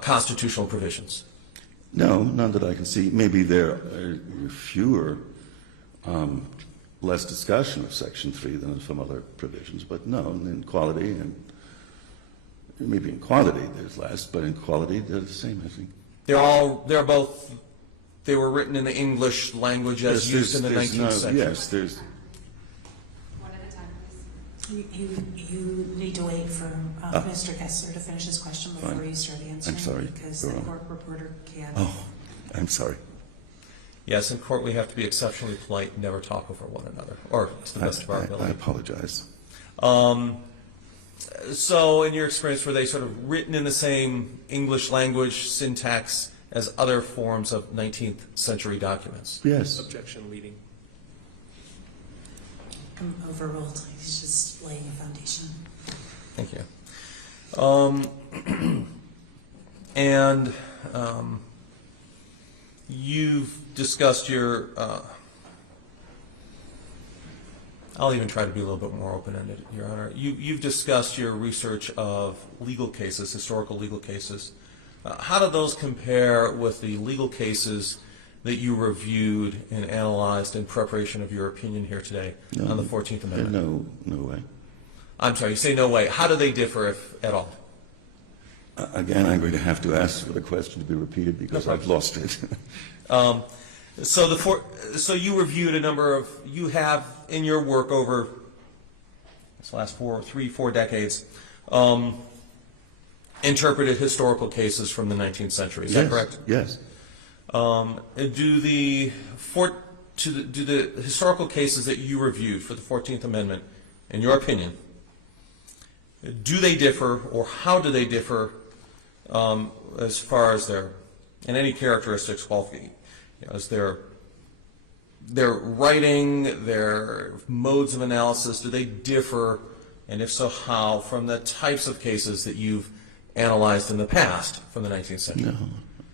constitutional provisions? No, none that I can see. Maybe there are fewer, less discussion of Section 3 than in some other provisions, but no, in quality and maybe in quantity there's less, but in quality they're the same, I think. They were written in the English language as used in the 19th century. Yes, there's. One at a time, please. You need to wait for Mr. Kessler to finish his question before you start answering. I'm sorry. Because the court reporter can't. Oh, I'm sorry. Yes, in court we have to be exceptionally polite and never talk over one another, or to the best of our ability. I apologize. So in your experience, were they sort of written in the same English language syntax as other forms of 19th century documents? Yes. Objection leading. I'm overruled. He's just laying a foundation. Thank you. And you've discussed your, I'll even try to be a little bit more open-ended, Your Honor. You've discussed your research of legal cases, historical legal cases. How do those compare with the legal cases that you reviewed and analyzed in preparation of your opinion here today on the 14th Amendment? No way. I'm sorry, you say no way. How do they differ, if at all? Again, I'm going to have to ask for the question to be repeated because I've lost it. So you reviewed you have in your work over this last 4 decades, interpreted historical cases from the 19th century. Is that correct? Yes. Do the historical cases that you reviewed for the 14th Amendment, in your opinion, do they differ, or how do they differ as far as their any characteristics, as their writing, their modes of analysis? Do they differ, and if so, how, from the types of cases that you've analyzed in the past from the 19th century? No,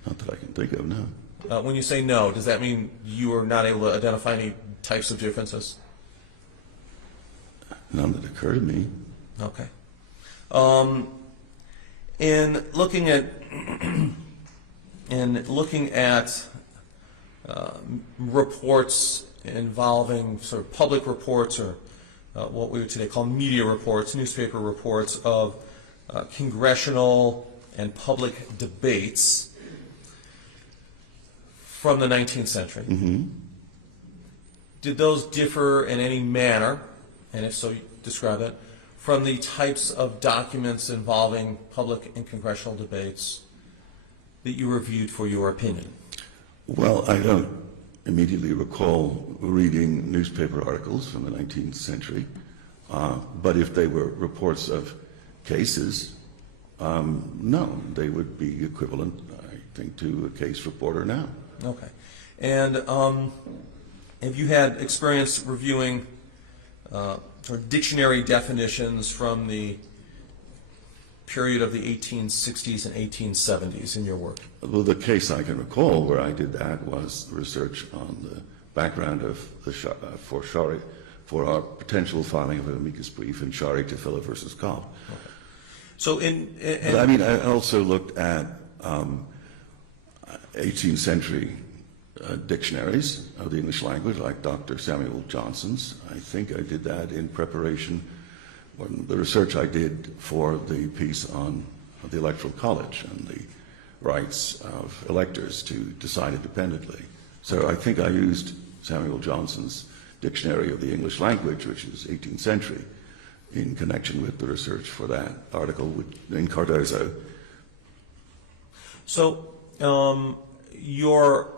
not that I can think of, no. When you say no, does that mean you are not able to identify any types of differences? None that occur to me. Okay. In looking at reports involving sort of public reports, or what we would today call media reports, newspaper reports of congressional and public debates from the 19th century. Mm-hmm. Did those differ in any manner, and if so, describe it, from the types of documents involving public and congressional debates that you reviewed for your opinion? Well, I don't immediately recall reading newspaper articles from the 19th century, but if they were reports of cases, No, they would be equivalent, I think, to a case reporter now. Okay. And have you had experience reviewing sort of dictionary definitions from the period of the 1860s and 1870s in your work? Well, the case I can recall where I did that was research on the background of the for our potential filing of an amicus brief in Shari Tefillah versus Cobb. Okay. So I also looked at 18th century dictionaries of the English language, like Dr. Samuel Johnson's. I think I did that in preparation for the research I did for the piece on the Electoral College and the rights of electors to decide independently. So I think I used Samuel Johnson's Dictionary of the English Language, which is 18th century, in connection with the research for that article in Cardozo. So your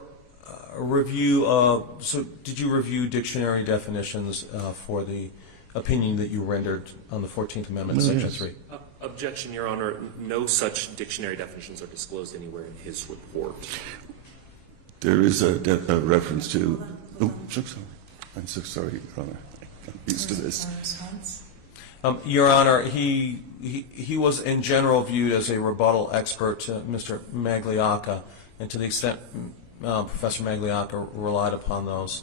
review of, so did you review dictionary definitions for the opinion that you rendered on the 14th Amendment, Section Yes. 3? Objection, Your Honor. No such dictionary definitions are disclosed anywhere in his report. There is a reference to. Oh, sorry. I'm so sorry, Your Honor. I'm used to this. Your Honor, he was in general viewed as a rebuttal expert to Mr. Magliocca, and to the extent Professor Magliocca relied upon those,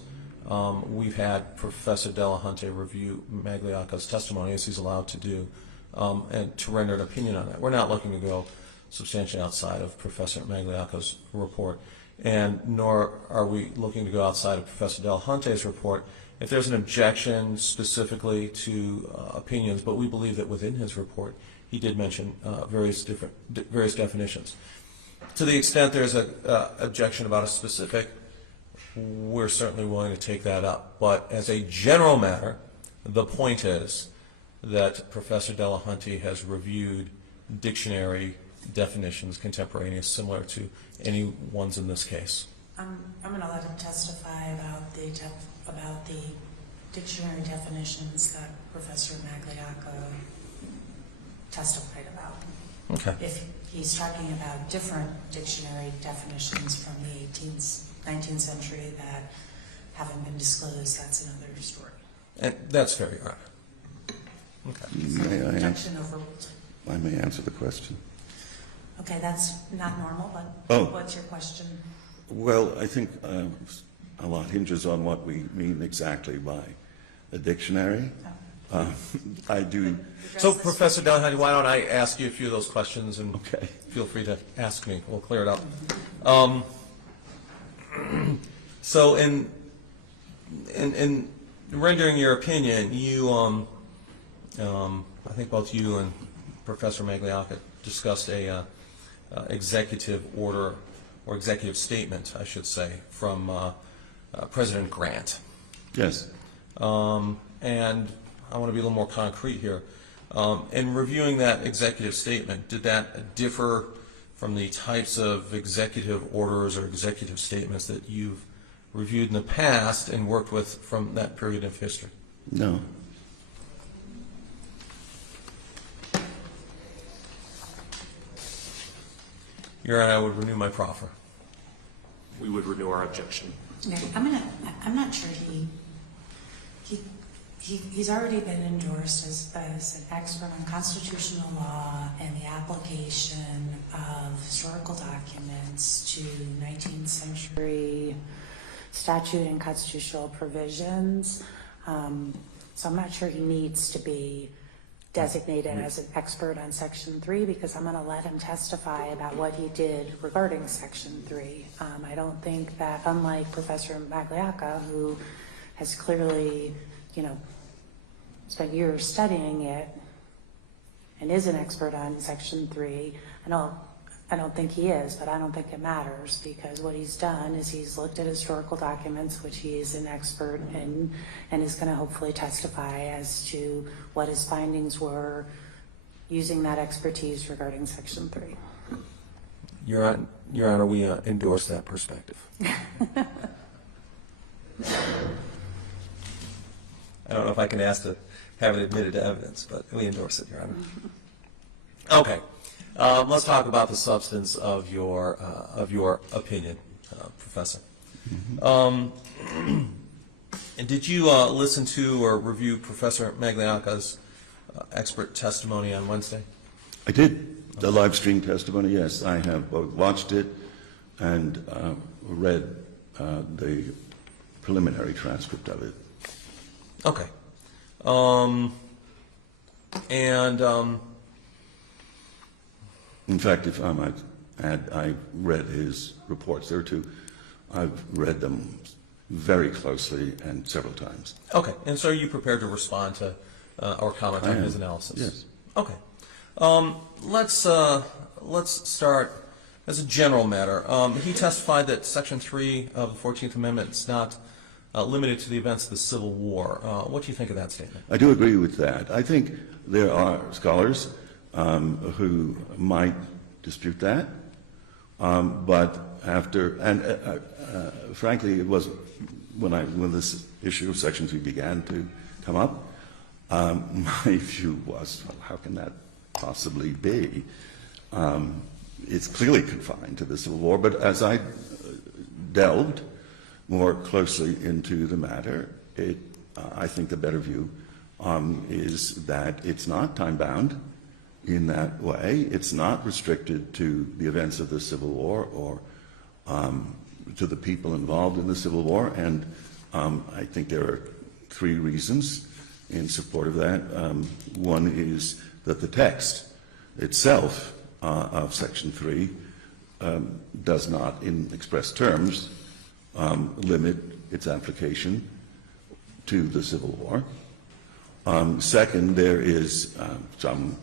we've had Professor Delahunty review Magliocca's testimony, as he's allowed to do, and to render an opinion on that. We're not looking to go substantially outside of Professor Magliocca's report, and nor are we looking to go outside of Professor Delahunty's report. If there's an objection specifically to opinions, but we believe that within his report he did mention various definitions. To the extent there's an objection about a specific, we're certainly willing to take that up. But as a general matter, the point is that Professor Delahunty has reviewed dictionary definitions contemporaneous, similar to any ones in this case. I'm going to let him testify about the dictionary definitions that Professor Magliocca testified about. Okay. If he's talking about different dictionary definitions from the 19th century that haven't been disclosed, that's another story. And that's fair, Your Honor. Okay. Objection overruled. I may answer the question. Okay, that's not normal, but Oh. what's your question? Well, I think a lot hinges on what we mean exactly by a dictionary. I do. So, Professor Delahunty, why don't I ask you a few of those questions, and feel free to ask me. We'll clear it up. So, in rendering your opinion, you, I think both you and Professor Magliocca discussed a executive order, or executive statement, I should say, from President Grant. Yes. And I want to be a little more concrete here. In reviewing that executive statement, did that differ from the types of executive orders or executive statements that you've reviewed in the past and worked with from that period of history? No. Your Honor, I would renew my proffer. We would renew our objection. Okay, I'm not sure he's already been endorsed as an expert on constitutional law and the application of historical documents to 19th century statute and constitutional provisions. So I'm not sure he needs to be designated as an expert on Section 3, because I'm going to let him testify about what he did regarding Section 3. I don't think that, unlike Professor Magliocca, who has clearly, spent years studying it and is an expert on Section 3, I don't think he is, but I don't think it matters, because what he's done is he's looked at historical documents, which he is an expert in, and is going to hopefully testify as to what his findings were using that expertise regarding Section 3. Your Honor, we endorse that perspective. I don't know if I can ask to have it admitted to evidence, but we endorse it, Your Honor. Okay. Let's talk about the substance of your opinion, Professor. And did you listen to or review Professor Magliacca's expert testimony on Wednesday? I did. The live stream testimony, yes. I have both watched it and read the preliminary transcript of it. Okay. In fact, if I might add, I read his reports. There are two. I've read them very closely and several times. Okay. And so are you prepared to respond to or comment on his analysis? Yes. Okay. Let's start as a general matter. He testified that Section 3 of the 14th Amendment is not limited to the events of the Civil War. What do you think of that statement? I do agree with that. I think there are scholars who might dispute that, but after, and frankly, it was when this issue of Section 3 began to come up, my view was, well, how can that possibly be? It's clearly confined to the Civil War, but as I delved more closely into the matter, I think the better view is that it's not time-bound in that way. It's not restricted to the events of the Civil War or to the people involved in the Civil War, and I think there are three reasons in support of that. One is that the text itself of Section 3 does not, in express terms, limit its application to the Civil War. Second, there is some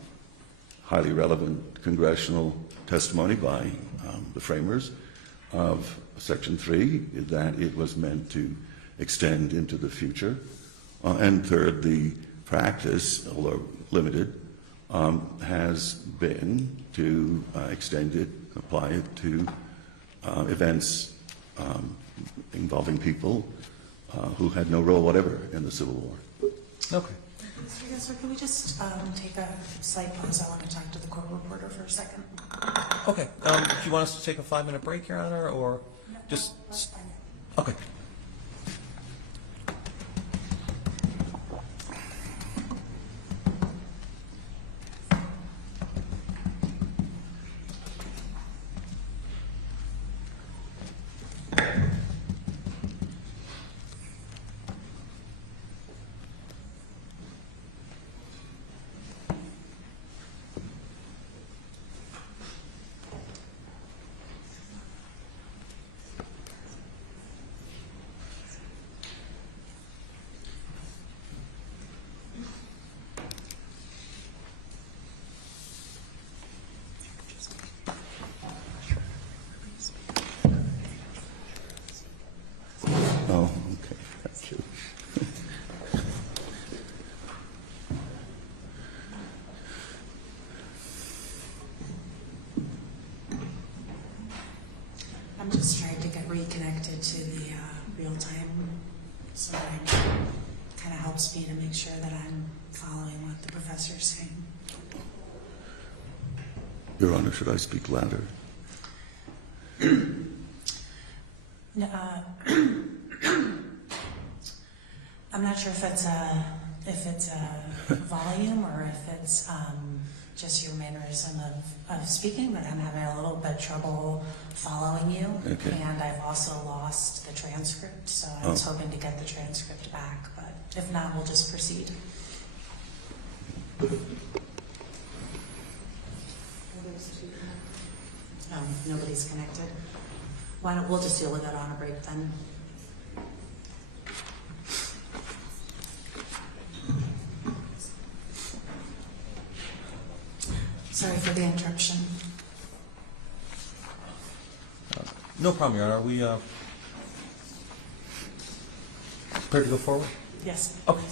highly relevant congressional testimony by the framers of Section 3 that it was meant to extend into the future. And third, the practice, although limited, has been to extend it, apply it to events involving people who had no role whatever in the Civil War. Okay. Mr. Gessler, can we just take a slight pause? I want to talk to the court reporter for a second. Okay. Do you want us to take a 5-minute break, Your Honor, or just? That's fine. Okay. Oh, okay. Thank you. I'm just trying to get reconnected to the real time, so it kind of helps me to make sure that I'm following what the professor's saying. Your Honor, should I speak louder? No, I'm not sure if it's a volume or if it's just your mannerism of speaking, but I'm having a little bit trouble following you. Okay. And I've also lost the transcript, so I was hoping to get the transcript back, but if not, we'll just proceed. Nobody's connected. Why don't we'll just deal with that on a break then? Sorry for the interruption. No problem, Your Honor. We prepared to go forward? Yes. Okay.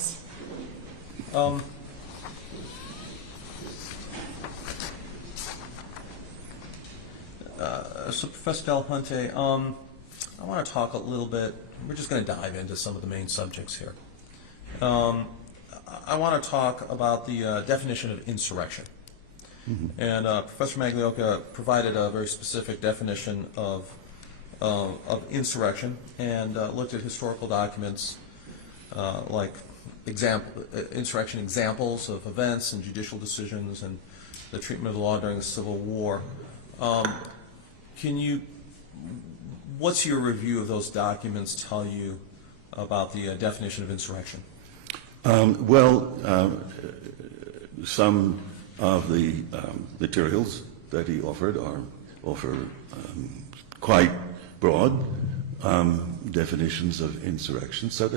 So Professor Delahunty, I want to talk a little bit, we're just going to dive into some of the main subjects here. I want to talk about the definition of insurrection. And Professor Maglioka provided a very specific definition of insurrection and looked at historical documents like insurrection examples of events and judicial decisions and the treatment of the law during the Civil War. What's your review of those documents tell you about the definition of insurrection? Some of the materials that he offer quite broad definitions of insurrection. So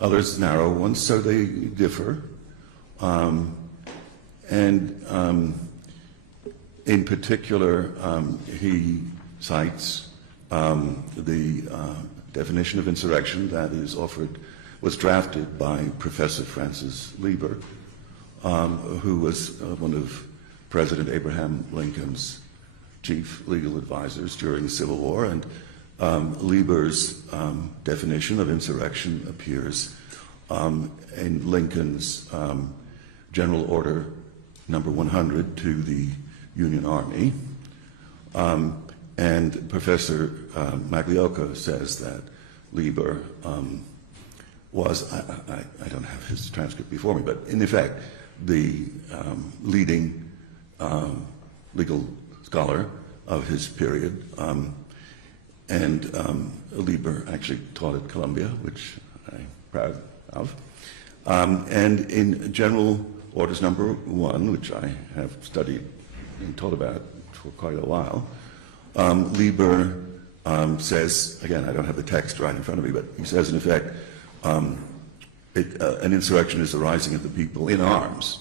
others narrow ones, so they differ. In particular, he cites the definition of insurrection that was drafted by Professor Francis Lieber, who was one of President Abraham Lincoln's chief legal advisors during the Civil War. And Lieber's definition of insurrection appears in Lincoln's General Order number 100 to the Union Army. And Professor Maglioka says that Lieber was, I don't have his transcript before me, but in effect, the leading legal scholar of his period. Lieber actually taught at Columbia, which I'm proud of. And in General Orders number 1, which I have studied and taught about for quite a while, Lieber says, again, I don't have the text right in front of me, but he says, in effect, an insurrection is the rising of the people in arms.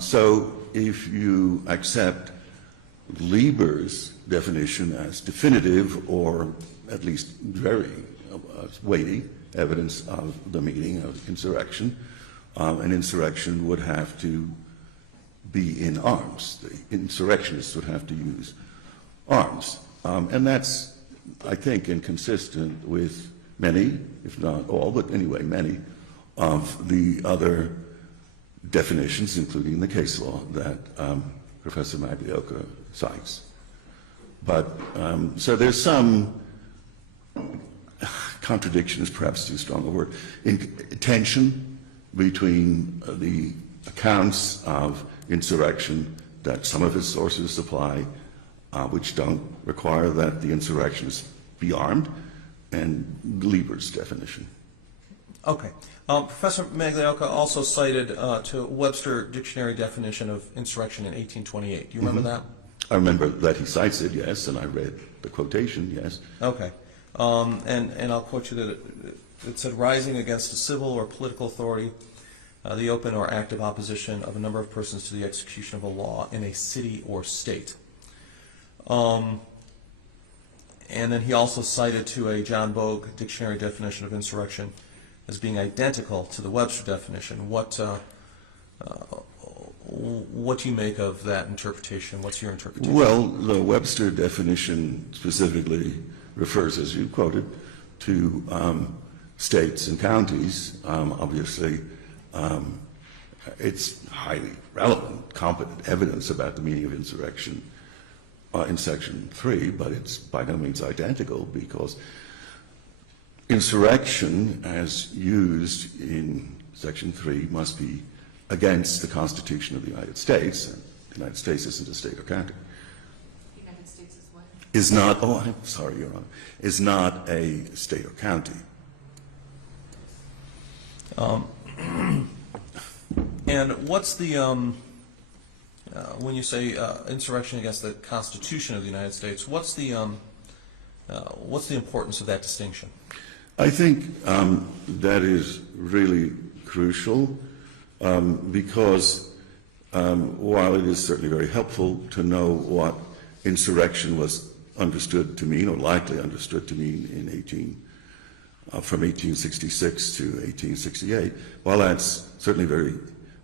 So if you accept Lieber's definition as definitive or at least very weighty evidence of the meaning of insurrection, an insurrection would have to be in arms. The insurrectionists would have to use arms. And that's, I think, inconsistent with many, if not all, but anyway, many of the other definitions, including the case law that Professor Maglioka cites. But so there's some contradiction, is perhaps too strong a word, in tension between the accounts of insurrection that some of his sources supply, which don't require that the insurrectionists be armed, and Lieber's definition. Okay. Professor Maglioka also cited to Webster Dictionary definition of insurrection in 1828. Do you remember that? I remember that he cites it, yes, and I read the quotation, yes. Okay. And I'll quote you that it said, rising against a civil or political authority, the open or active opposition of a number of persons to the execution of a law in a city or state. And then he also cited to a John Bogue dictionary definition of insurrection as being identical to the Webster definition. What do you make of that interpretation? What's your interpretation? Well, the Webster definition specifically refers, as you quoted, to states and counties. Obviously, it's highly relevant, competent evidence about the meaning of insurrection in Section 3, but it's by no means identical, because insurrection, as used in Section 3, must be against the Constitution of the United States. And the United States isn't a state or county. The United States is what? Is not, oh, I'm sorry, Your Honor, is not a state or county. And what's the, when you say insurrection against the Constitution of the United States, what's the importance of that distinction? I think that is really crucial because while it is certainly very helpful to know what insurrection was understood to mean, or likely understood to mean from 1866 to 1868, while that's certainly very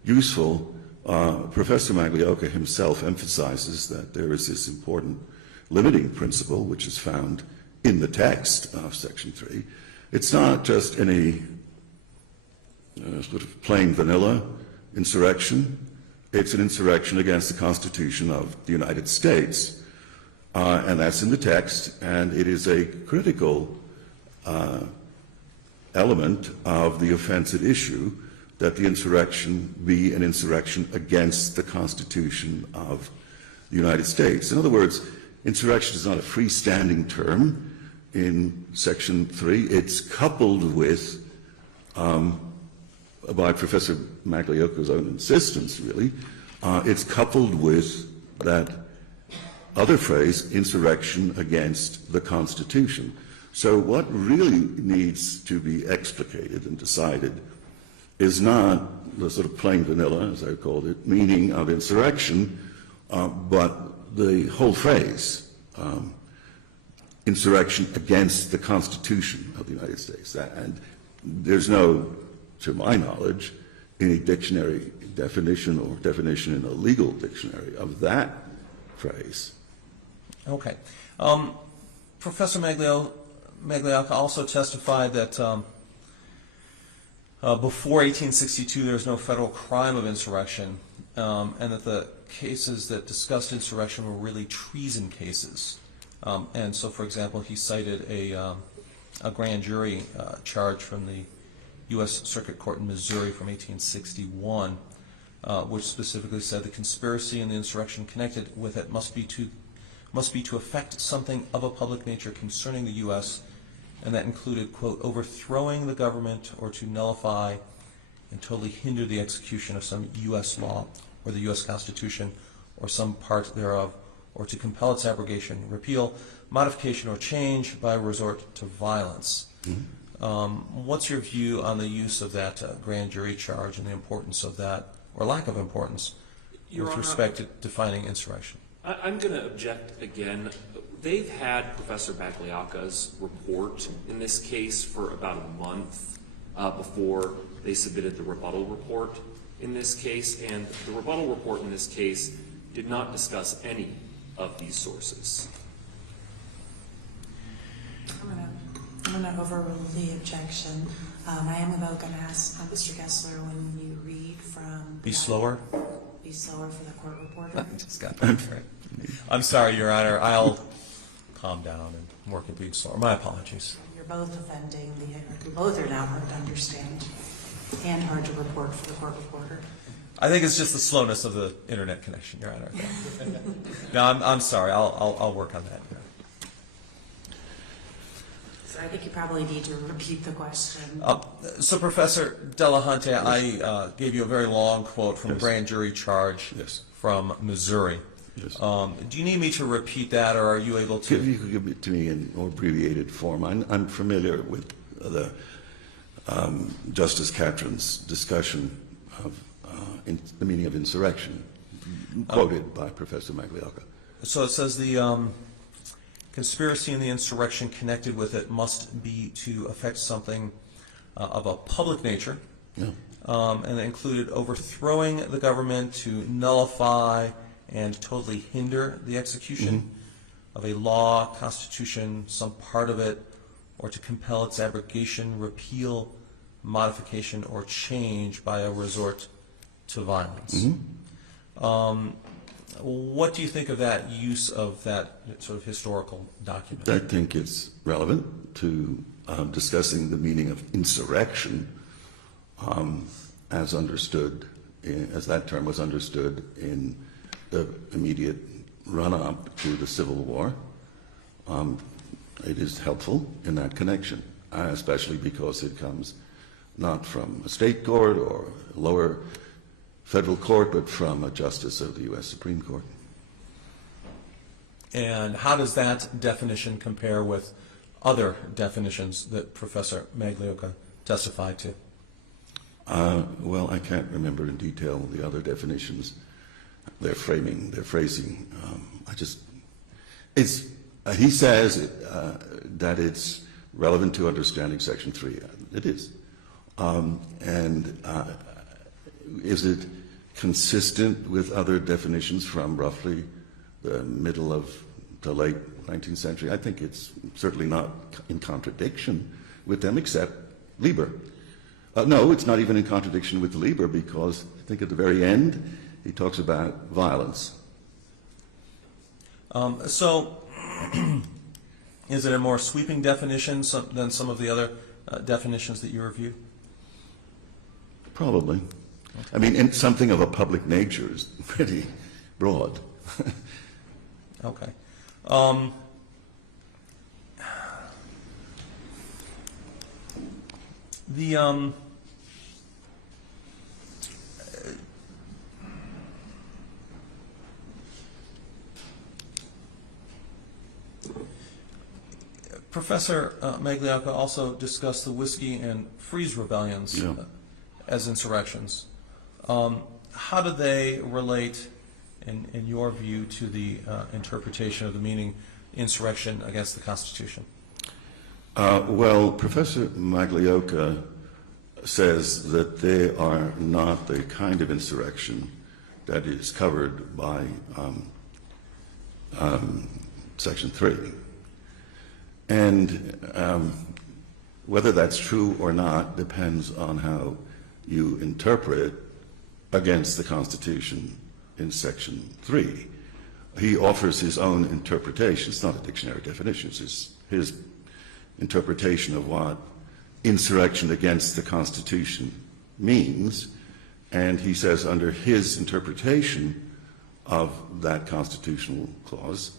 useful, Professor Maglioka himself emphasizes that there is this important limiting principle which is found in the text of Section 3. It's not just any sort of plain vanilla insurrection. it's an insurrection against the Constitution of the United States. And that's in the text, and it is a critical element of the offense at issue that the insurrection be an insurrection against the Constitution of the United States. In other words, insurrection is not a freestanding term in Section 3. It's coupled with, by Professor Maglioca's own insistence, really, it's coupled with that other phrase, insurrection against the Constitution. So what really needs to be explicated and decided is not the sort of plain vanilla, as I called it, meaning of insurrection, but the whole phrase, insurrection against the Constitution of the United States. And there's no, to my knowledge, any dictionary definition or definition in a legal dictionary of that phrase. Okay. Professor Maglioca also testified that before 1862 there was no federal crime of insurrection, and that the cases that discussed insurrection were really treason cases. And so, for example, he cited a grand jury charge from the U.S. Circuit Court in Missouri from 1861, which specifically said the conspiracy and the insurrection connected with it must be to effect something of a public nature concerning the U.S., and that included, quote, overthrowing the government or to nullify and totally hinder the execution of some U.S. law or the U.S. Constitution or some part thereof, or to compel its abrogation, repeal, modification, or change by resort to violence. Mm-hmm. What's your view on the use of that grand jury charge and the importance of that, or lack of importance, with respect to defining insurrection? I'm going to object again. They've had Professor Maglioca's report in this case for about a month before they submitted the rebuttal report in this case, and the rebuttal report in this case did not discuss any of these sources. I'm going to overrule the objection. I am though going to ask Mr. Gessler, when you read from... Be slower. Be slower for the court reporter. Just got that right. I'm sorry, Your Honor. I'll calm down and work at being slower. My apologies. You're both offending you both are now hard to understand and hard to report for the court reporter. I think it's just the slowness of the internet connection, Your Honor. No, I'm sorry. I'll work on that. So I think you probably need to repeat the question. So, Professor Delahunty, I gave you a very long quote from a grand jury charge from Missouri. Yes. Do you need me to repeat that, or are you able to? If you could give it to me in more abbreviated form. I'm familiar with the Justice Catron's discussion of the meaning of insurrection, quoted by Professor Maglioca. So it says the conspiracy and the insurrection connected with it must be to effect something of a public nature, and it included overthrowing the government to nullify and totally hinder the execution of a law, constitution, some part of it, or to compel its abrogation, repeal, modification, or change by a resort to violence. What do you think of that use of that sort of historical document? I think it's relevant to discussing the meaning of insurrection as understood, as that term was understood in the immediate run-up to the Civil War. It is helpful in that connection, especially because it comes not from a state court or a lower federal court, but from a justice of the U.S. Supreme Court. And how does that definition compare with other definitions that Professor Maglioca testified to? Well, I can't remember in detail the other definitions. Their framing, their phrasing. He says that it's relevant to understanding Section 3. It is. And is it consistent with other definitions from roughly the middle of the late 19th century? I think it's certainly not in contradiction with them, except Lieber. No, it's not even in contradiction with Lieber, because I think at the very end he talks about violence. So, is it a more sweeping definition than some of the other definitions that you review? Probably. I mean, something of a public nature is pretty broad. Okay. Professor Magliocca also discussed the Whiskey and Freeze rebellions as insurrections. How do they relate, in your view, to the interpretation of the meaning insurrection against the Constitution? Well, Professor Magliocca says that they are not the kind of insurrection that is covered by Section 3. And whether that's true or not depends on how you interpret against the Constitution in Section 3. He offers his own interpretation. It's not a dictionary definition. It's his interpretation of what insurrection against the Constitution means. And he says under his interpretation of that constitutional clause,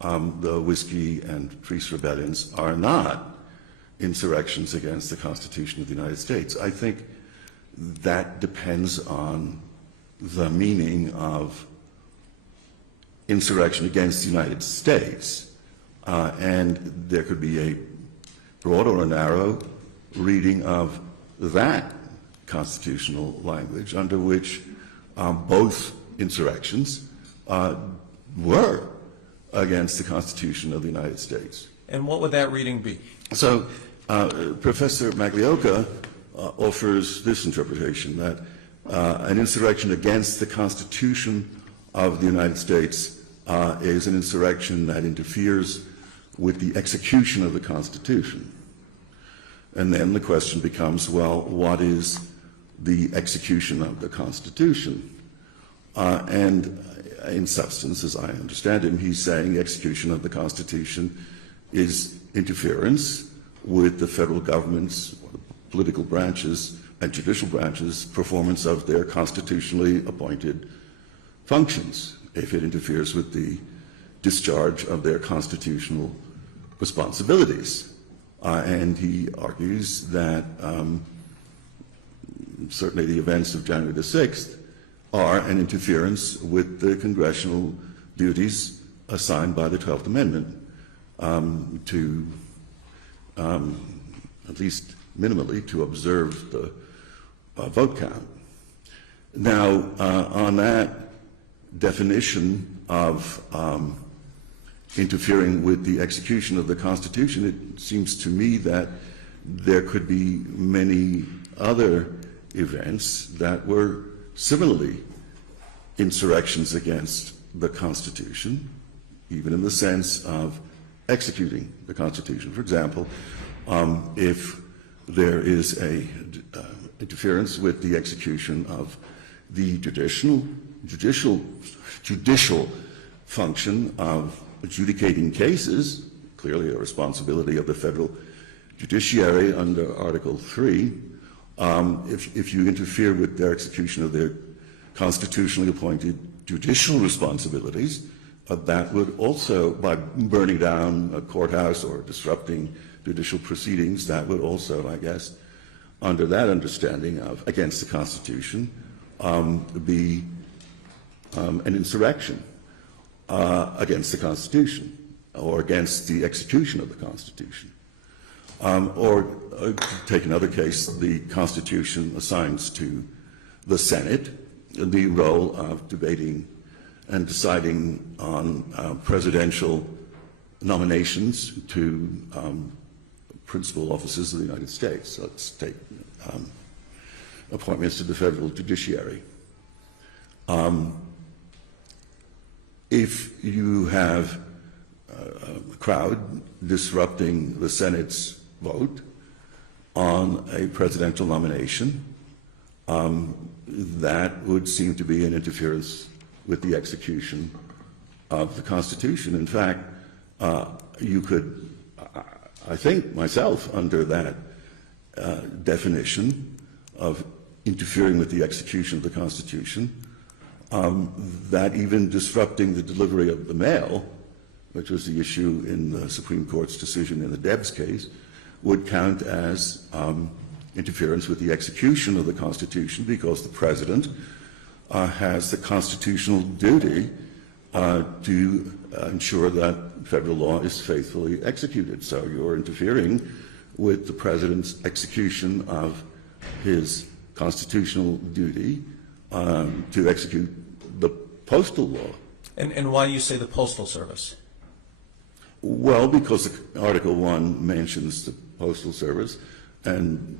the Whiskey and Freeze rebellions are not insurrections against the Constitution of the United States. I think that depends on the meaning of insurrection against the United States. And there could be a broad or a narrow reading of that constitutional language under which both insurrections were against the Constitution of the United States. And what would that reading be? So Professor Magliocca offers this interpretation, that an insurrection against the Constitution of the United States is an insurrection that interferes with the execution of the Constitution. And then the question becomes, well, what is the execution of the Constitution? And in substance, as I understand him, he's saying execution of the Constitution is interference with the federal government's, political branches, and judicial branches' performance of their constitutionally appointed functions, if it interferes with the discharge of their constitutional responsibilities. And he argues that certainly the events of January the 6th are an interference with the congressional duties assigned by the 12th Amendment to, at least minimally, to observe the vote count. Now, on that definition of interfering with the execution of the Constitution, it seems to me that there could be many other events that were similarly insurrections against the Constitution, even in the sense of executing the Constitution. For example, if there is a interference with the execution of the judicial function of adjudicating cases, clearly a responsibility of the federal judiciary under Article 3, if you interfere with their execution of their constitutionally appointed judicial responsibilities, that would also, by burning down a courthouse or disrupting judicial proceedings, that would also, I guess, under that understanding of against the Constitution, be an insurrection against the Constitution or against the execution of the Constitution. Or take another case, the Constitution assigns to the Senate the role of debating and deciding on presidential nominations to principal offices of the United States. So let's take appointments to the federal judiciary. If you have a crowd disrupting the Senate's vote on a presidential nomination, that would seem to be an interference with the execution of the Constitution. In fact, you could, I think myself, under that definition of interfering with the execution of the Constitution, that even disrupting the delivery of the mail, which was the issue in the Supreme Court's decision in the Debs case, would count as interference with the execution of the Constitution, because the President has the constitutional duty to ensure that federal law is faithfully executed. So you're interfering with the President's execution of his constitutional duty to execute the postal law. And why do you say the Postal Service? Well, because Article 1 mentions the Postal Service, and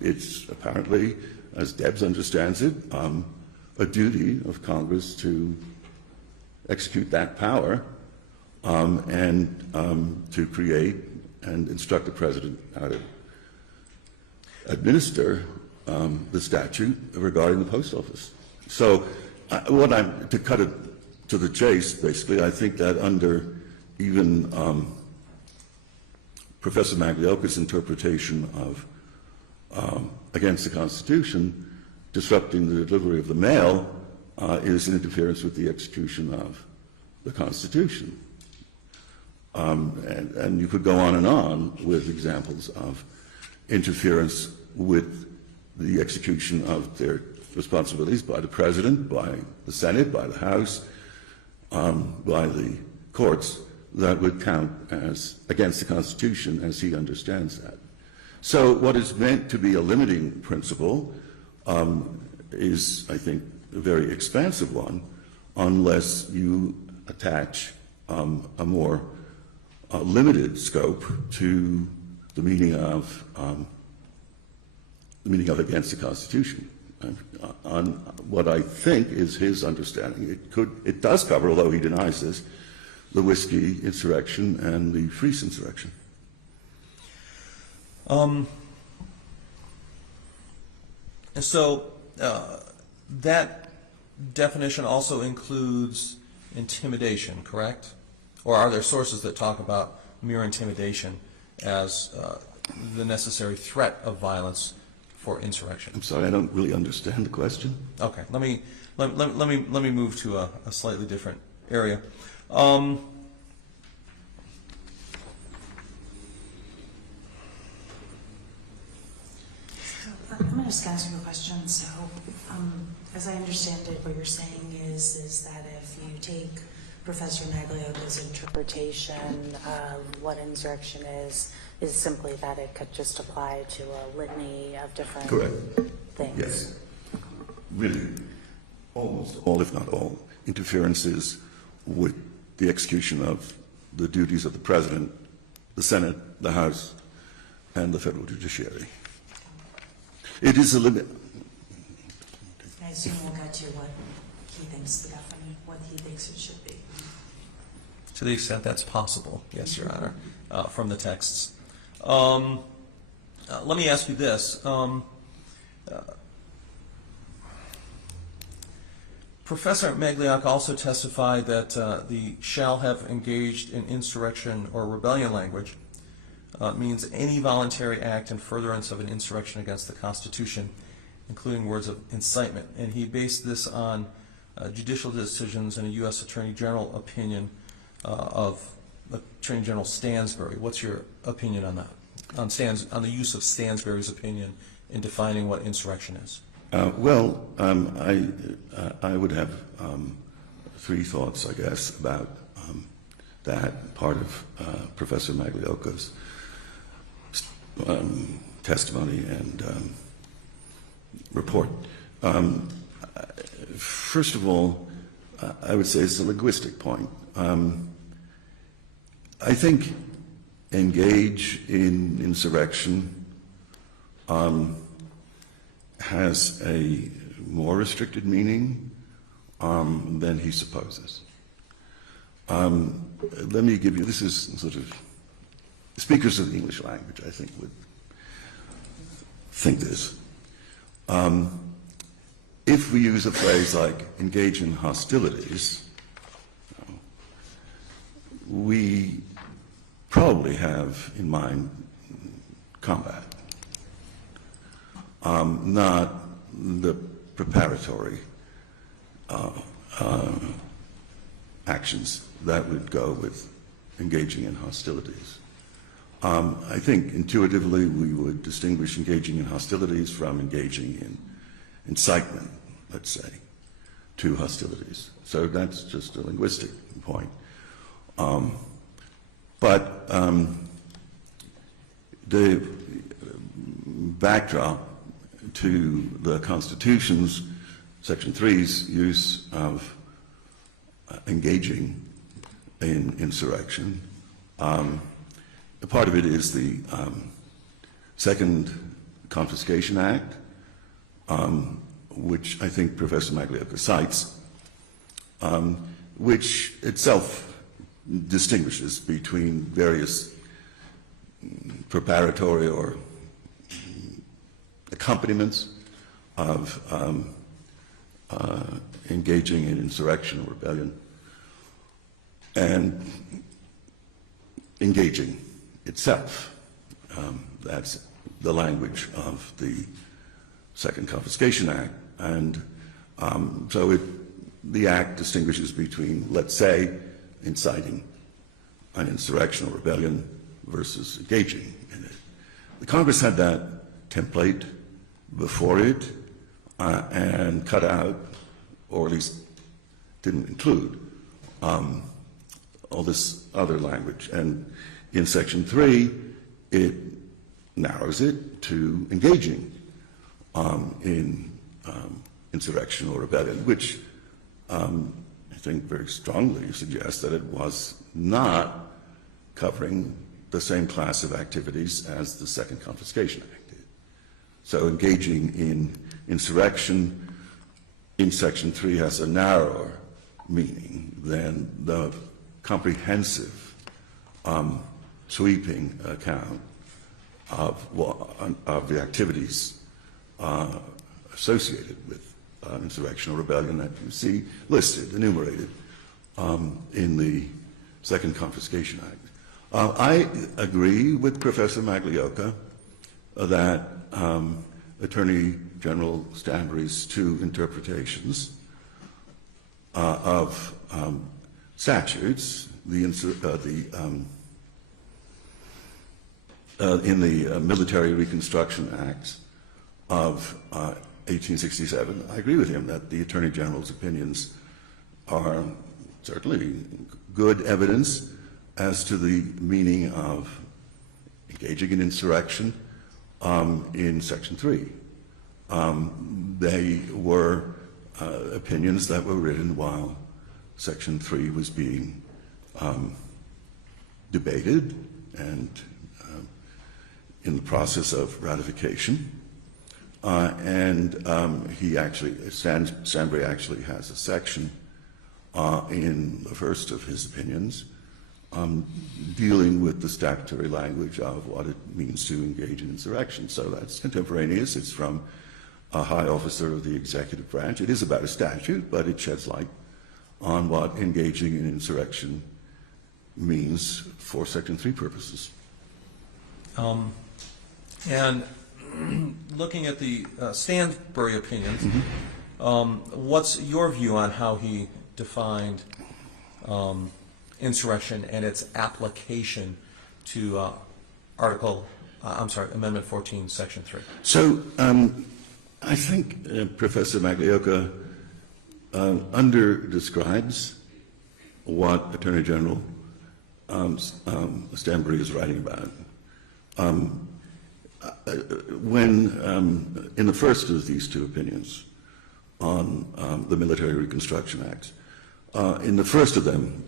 it's apparently, as Debs understands it, a duty of Congress to execute that power and to create and instruct the President how to administer the statute regarding the Post Office. So to cut it to the chase, basically, I think that under even Professor Maglioca's interpretation of against the Constitution, disrupting the delivery of the mail is an interference with the execution of the Constitution. And you could go on with examples of interference with the execution of their responsibilities by the President, by the Senate, by the House, by the courts, that would count as against the Constitution as he understands that. So what is meant to be a limiting principle is, I think, a very expansive one, unless you attach a more limited scope to the meaning of against the Constitution. On what I think is his understanding, it does cover, although he denies this, the whiskey insurrection and the Freeze insurrection. And so that definition also includes intimidation, correct? Or are there sources that talk about mere intimidation as the necessary threat of violence for insurrection? I'm sorry, I don't really understand the question. Okay, let me move to a slightly different area. I'm going to just ask you a question. So, as I understand it, what you're saying is that if you take Professor Maglioca's interpretation of what insurrection is simply that it could just apply to a litany of different things. Yes. Really, almost all, if not all, interferences with the execution of the duties of the President, the Senate, the House, and the federal judiciary. It is a limit. I assume we'll get to what he thinks the definition, what he thinks it should be. To the extent that's possible, yes, Your Honor, from the texts. Let me ask you this. Professor Maglioca also testified that the shall have engaged in insurrection or rebellion language means any voluntary act in furtherance of an insurrection against the Constitution, including words of incitement. And he based this on judicial decisions and a U.S. Attorney General opinion of Attorney General Stansbury. What's your opinion on that, on the use of Stansbury's opinion in defining what insurrection is? I would have three thoughts, I guess, about that part of Professor Maglioca's testimony and report. First of all, I would say it's a linguistic point. I think engage in insurrection has a more restricted meaning than he supposes. Let me give you, this is sort of, speakers of the English language, I think, would think this. If we use a phrase like engage in hostilities, we probably have in mind combat, not the preparatory actions that would go with engaging in hostilities. I think intuitively we would distinguish engaging in hostilities from engaging in incitement, let's say, to hostilities. So that's just a linguistic point. But the backdrop to the Constitution's Section 3's use of engaging in insurrection, part of it is the Second Confiscation Act, which I think Professor Magliocca cites, which itself distinguishes between various preparatory or accompaniments of engaging in insurrection or rebellion and engaging itself. That's the language of the Second Confiscation Act. And so the Act distinguishes between, let's say, inciting an insurrection or rebellion versus engaging in it. The Congress had that template before it and cut out, or at least didn't include, all this other language. And in Section 3, it narrows it to engaging in insurrection or rebellion, which I think very strongly suggests that it was not covering the same class of activities as the Second Confiscation Act did. So engaging in insurrection in Section 3 has a narrower meaning than the comprehensive, sweeping account of the activities associated with insurrection or rebellion that you see listed, enumerated in the Second Confiscation Act. I agree with Professor Magliocca that Attorney General Stanbury's two interpretations of statutes, in the Military Reconstruction Acts of 1867, I agree with him that the Attorney General's opinions are certainly good evidence as to the meaning of engaging in insurrection in Section 3. They were opinions that were written while Section 3 was being debated and in the process of ratification. Stanbury actually has a section in the first of his opinions dealing with the statutory language of what it means to engage in insurrection. So that's contemporaneous. It's from a high officer of the executive branch. It is about a statute, but it sheds light on what engaging in insurrection means for Section 3 purposes. And looking at the Stanbury opinions, what's your view on how he defined insurrection and its application to Amendment 14, Section 3? So I think Professor Magliocca under-describes what Attorney General Stanbury is writing about. When in the first of these two opinions on the Military Reconstruction Acts, in the first of them,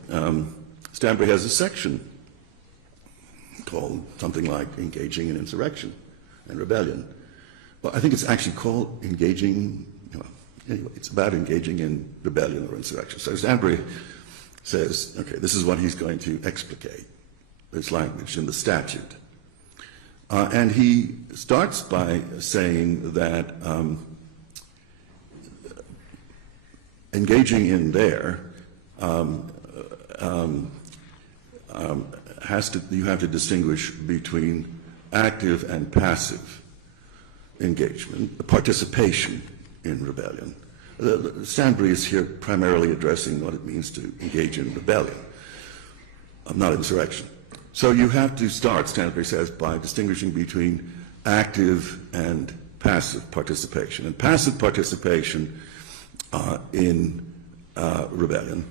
Stanbury has a section called something like engaging in insurrection and rebellion. Well, I think it's actually called engaging, anyway, it's about engaging in rebellion or insurrection. So Stanbury says, okay, this is what he's going to explicate, this language in the statute. And he starts by saying that engaging in there you have to distinguish between active and passive engagement, participation in rebellion. Stanbury is here primarily addressing what it means to engage in rebellion, not insurrection. So you have to start, Stanbury says, by distinguishing between active and passive participation. And passive participation in rebellion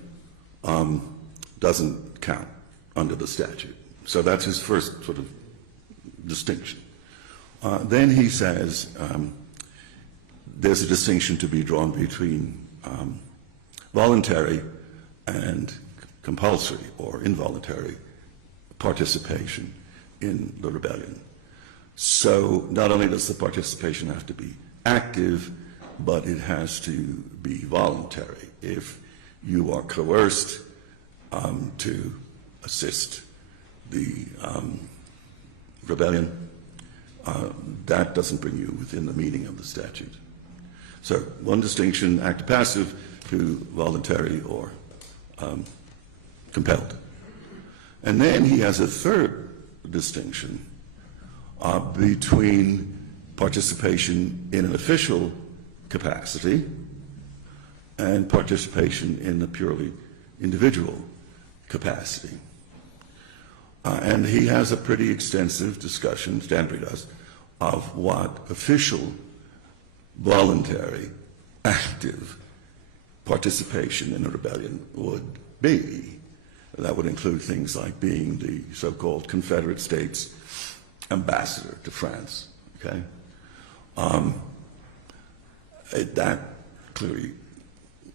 doesn't count under the statute. So that's his first sort of distinction. Then he says there's a distinction to be drawn between voluntary and compulsory or involuntary participation in the rebellion. So not only does the participation have to be active, but it has to be voluntary. If you are coerced to assist the rebellion, that doesn't bring you within the meaning of the statute. So one distinction, active-passive, to voluntary or compelled. And then he has a third distinction between participation in an official capacity and participation in a purely individual capacity. And he has a pretty extensive discussion, Stanbury does, of what official, voluntary, active participation in a rebellion would be. That would include things like being the so-called Confederate States ambassador to France, okay? That clearly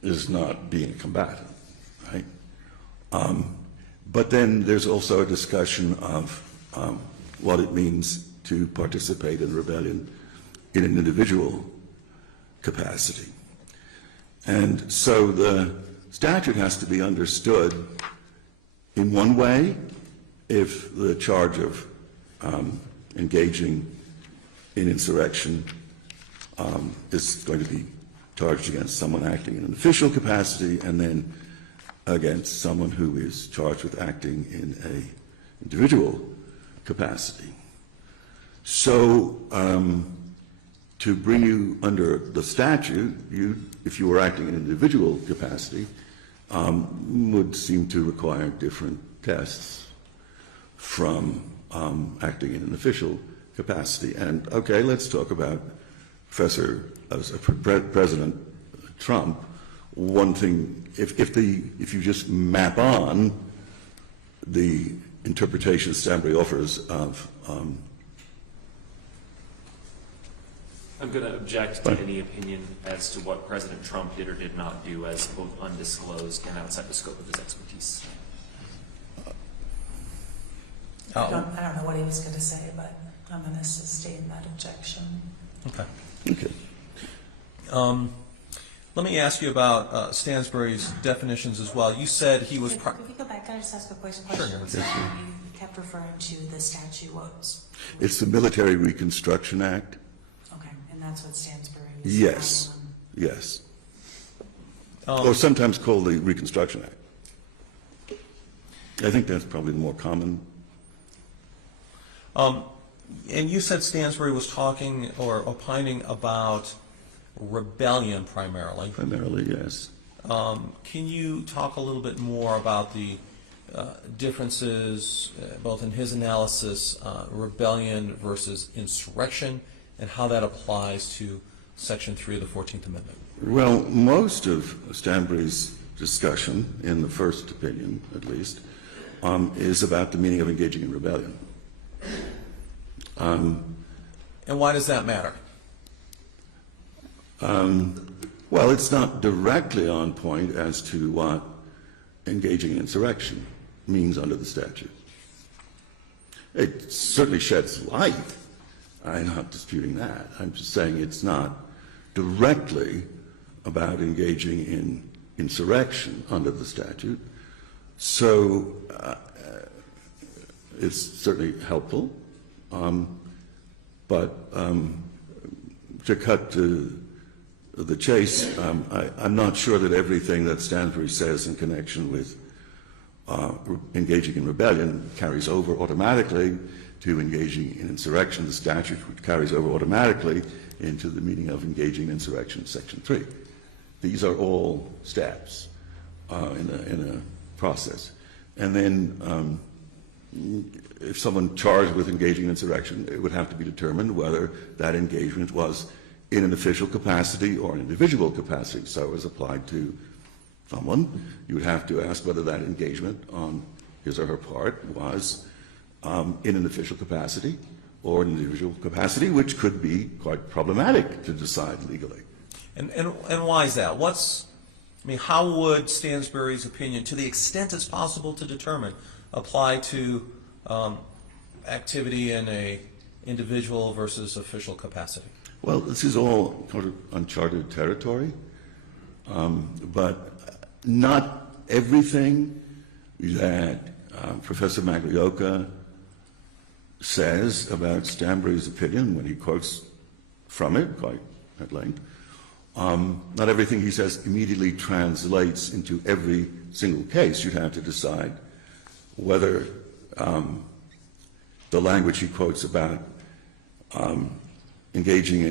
is not being a combatant, right? But then there's also a discussion of what it means to participate in rebellion in an individual capacity. And so the statute has to be understood in one way if the charge of engaging in insurrection is going to be charged against someone acting in an official capacity, and then against someone who is charged with acting in an individual capacity. So to bring you under the statute, if you were acting in an individual capacity, would seem to require different tests from acting in an official capacity. And okay, let's talk about President Trump. One thing, if you just map on the interpretation Stanbury offers of I'm going to object to any opinion as to what President Trump did or did not do as both undisclosed and outside the scope of his expertise. I don't know what he was going to say, but I'm going to sustain that objection. Okay. Okay. Let me ask you about Stansbury's definitions as well. You said he was... Could we go back? Can I just ask a question? Sure. You kept referring to the statute. What was... It's the Military Reconstruction Act. Okay, and that's what Stansbury is... Yes, yes. Or sometimes called the Reconstruction Act. I think that's probably the more common. And you said Stansbury was talking or opining about rebellion primarily. Primarily, yes. Can you talk a little bit more about the differences, both in his analysis, rebellion versus insurrection, and how that applies to Section 3 of the 14th Amendment? Well, most of Stanbury's discussion, in the first opinion at least, is about the meaning of engaging in rebellion. And why does that matter? Well, it's not directly on point as to what engaging in insurrection means under the statute. It certainly sheds light. I'm not disputing that. I'm just saying it's not directly about engaging in insurrection under the statute. So it's certainly helpful. But to cut to the chase, I'm not sure that everything that Stansbury says in connection with engaging in rebellion carries over automatically to engaging in insurrection, the statute, which carries over automatically into the meaning of engaging in insurrection, Section 3. These are all steps in a process. And then if someone charged with engaging in insurrection, it would have to be determined whether that engagement was in an official capacity or an individual capacity. So as applied to someone, you would have to ask whether that engagement on his or her part was in an official capacity or an individual capacity, which could be quite problematic to decide legally. And why is that? How would Stansbury's opinion, to the extent it's possible to determine, apply to activity in a individual versus official capacity? Well, this is all sort of uncharted territory, but not everything that Professor Maglioka says about Stansbury's opinion, when he quotes from it quite at length, not everything he says immediately translates into every single case. You'd have to decide whether the language he quotes about engaging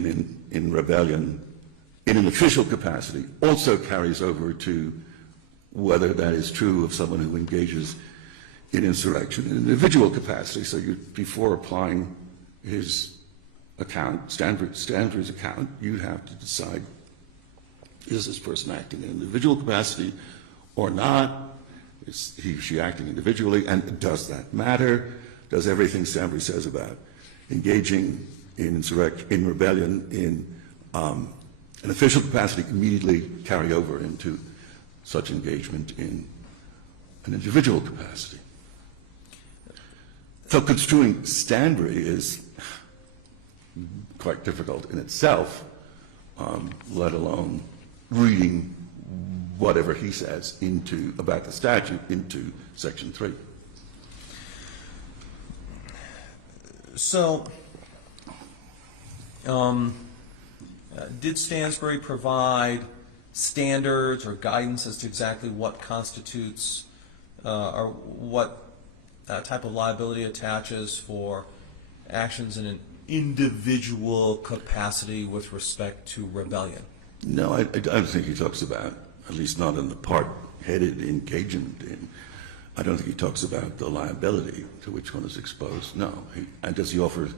in rebellion in an official capacity also carries over to whether that is true of someone who engages in insurrection in an individual capacity. So before applying his account, Stansbury's account, you'd have to decide, is this person acting in an individual capacity or not? Is he or she acting individually? And does that matter? Does everything Stansbury says about engaging in rebellion in an official capacity immediately carry over into such engagement in an individual capacity? So construing Stansbury is quite difficult in itself, let alone reading whatever he says about the statute into Section 3. So, did Stansbury provide standards or guidance as to exactly what constitutes or what type of liability attaches for actions in an individual capacity with respect to rebellion? No, I don't think he talks about, at least not in the part headed engagement in, I don't think he talks about the liability to which one is exposed. No. He offers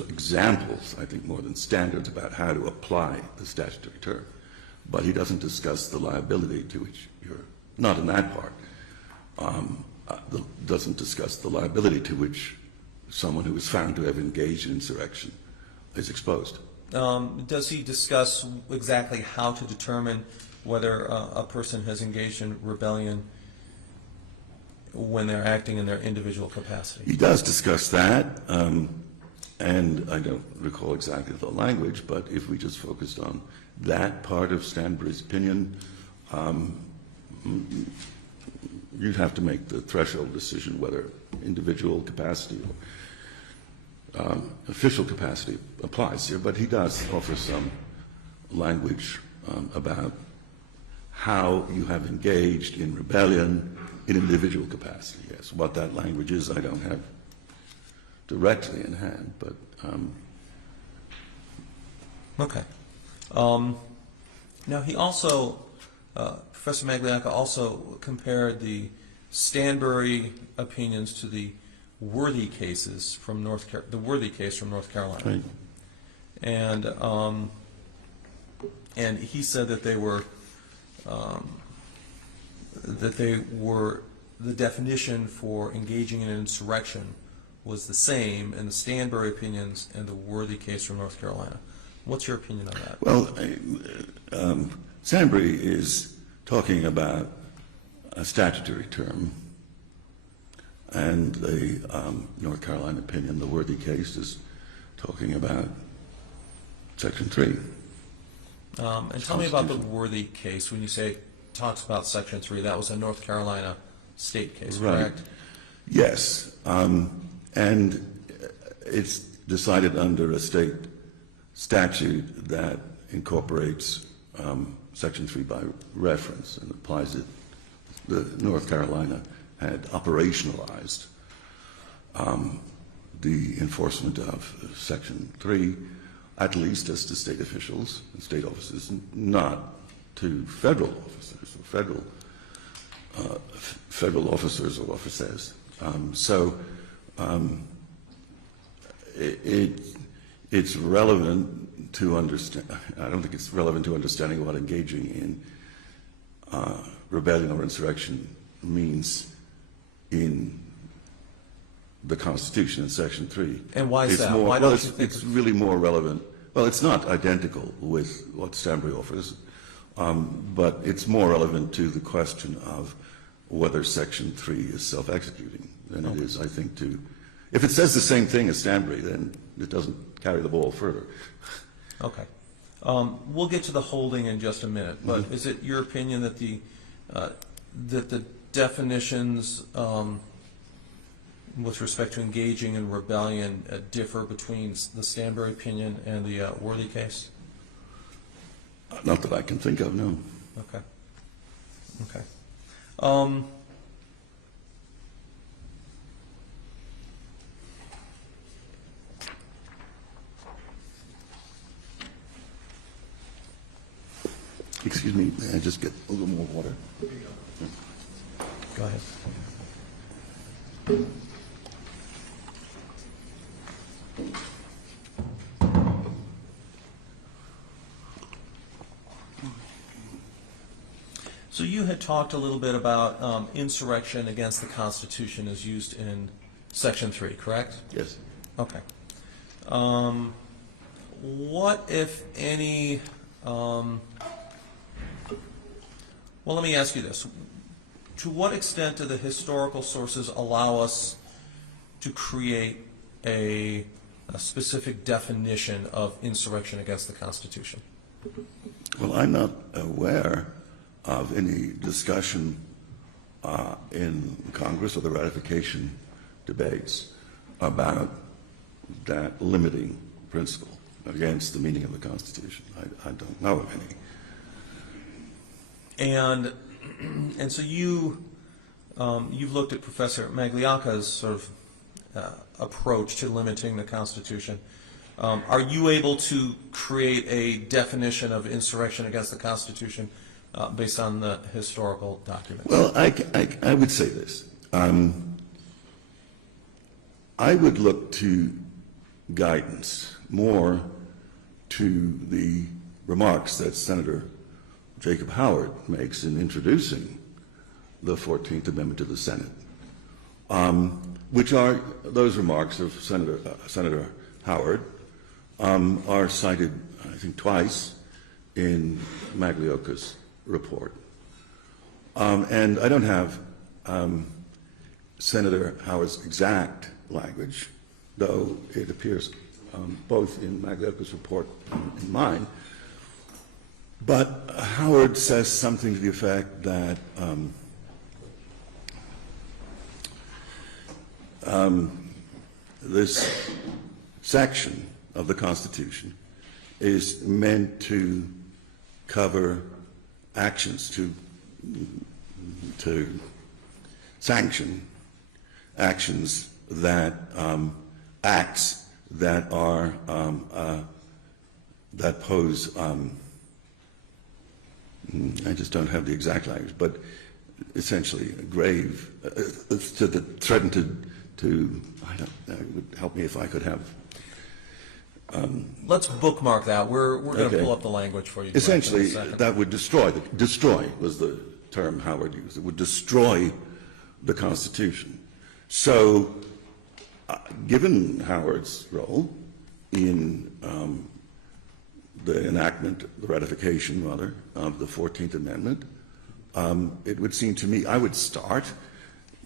examples, I think, more than standards about how to apply the statutory term. But he doesn't discuss the liability to which you're, not in that part, doesn't discuss the liability to which someone who is found to have engaged in insurrection is exposed. Does he discuss exactly how to determine whether a person has engaged in rebellion when they're acting in their individual capacity? He does discuss that, and I don't recall exactly the language, but if we just focused on that part of Stansbury's opinion, you'd have to make the threshold decision whether individual capacity or official capacity applies here, but he does offer some language about how you have engaged in rebellion in individual capacity. Yes, what that language is, I don't have directly in hand, but okay. Now he also, Professor Maglioka also compared the Stansbury opinions to the Worthy cases from the Worthy case from North Carolina, right. And he said that they were the definition for engaging in an insurrection was the same in the Stansbury opinions and the Worthy case from North Carolina. What's your opinion on that? Well, Stansbury is talking about a statutory term, and the North Carolina opinion, the Worthy case, is talking about Section 3. And tell me about the Worthy case. When you say it talks about Section 3, that was a North Carolina state case, correct? Right. Yes. And it's decided under a state statute that incorporates Section 3 by reference and applies it. The North Carolina had operationalized the enforcement of Section 3, at least as to state officials and state officers, not to federal officers or federal officers or officers. It's relevant to understand. I don't think it's relevant to understanding what engaging in rebellion or insurrection means in the Constitution in Section 3. And why is that? More, why well, don't you think it's really more relevant. Well, it's not identical with what Stanbury offers, but it's more relevant to the question of whether Section 3 is self-executing than it is, I think, to... If it says the same thing as Stanbury, then it doesn't carry the ball further. Okay. We'll get to the holding in just a minute, but is it your opinion that the definitions with respect to engaging in rebellion differ between the Stanbury opinion and the Worthy case? Not that I can think of, no. Okay. Okay. Excuse me, may I just get a little more water? Go ahead. So you had talked a little bit about insurrection against the Constitution as used in Section 3, correct? Yes. Okay. What, if any, well, let me ask you this. To what extent do the historical sources allow us to create a specific definition of insurrection against the Constitution? Well, I'm not aware of any discussion in Congress or the ratification debates about that limiting principle against the meaning of the Constitution. I don't know of any. And so you've looked at Professor Magliacca's sort of approach to limiting the Constitution. Are you able to create a definition of insurrection against the Constitution based on the historical documents? Well, I would say this. I would look to guidance more to the remarks that Senator Jacob Howard makes in introducing the 14th Amendment to the Senate, which are those remarks of Senator Howard are cited, I think, twice in Magliocca's report. And I don't have Senator Howard's exact language, though it appears both in Magliocca's report and in mine. But Howard says something to the effect that this section of the Constitution is meant to cover actions, to sanction actions that acts that are that pose. I just don't have the exact language, but essentially grave to the threaten to. I don't know. It would help me if I could have. Let's bookmark that. We're going to pull up the language for you. Essentially, that would destroy. Destroy was the term Howard used. It would destroy the Constitution. So, given Howard's role in the enactment, the ratification, rather, of the 14th Amendment, it would seem to me I would start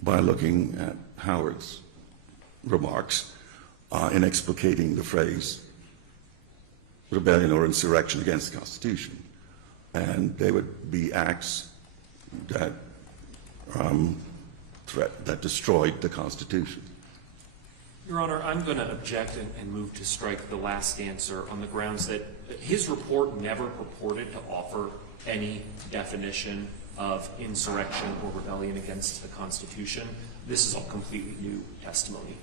by looking at Howard's remarks in explicating the phrase rebellion or insurrection against the Constitution. And they would be acts that that destroyed the Constitution. Your Honor, I'm going to object and move to strike the last answer on the grounds that his report never purported to offer any definition of insurrection or rebellion against the Constitution. This is all completely new testimony.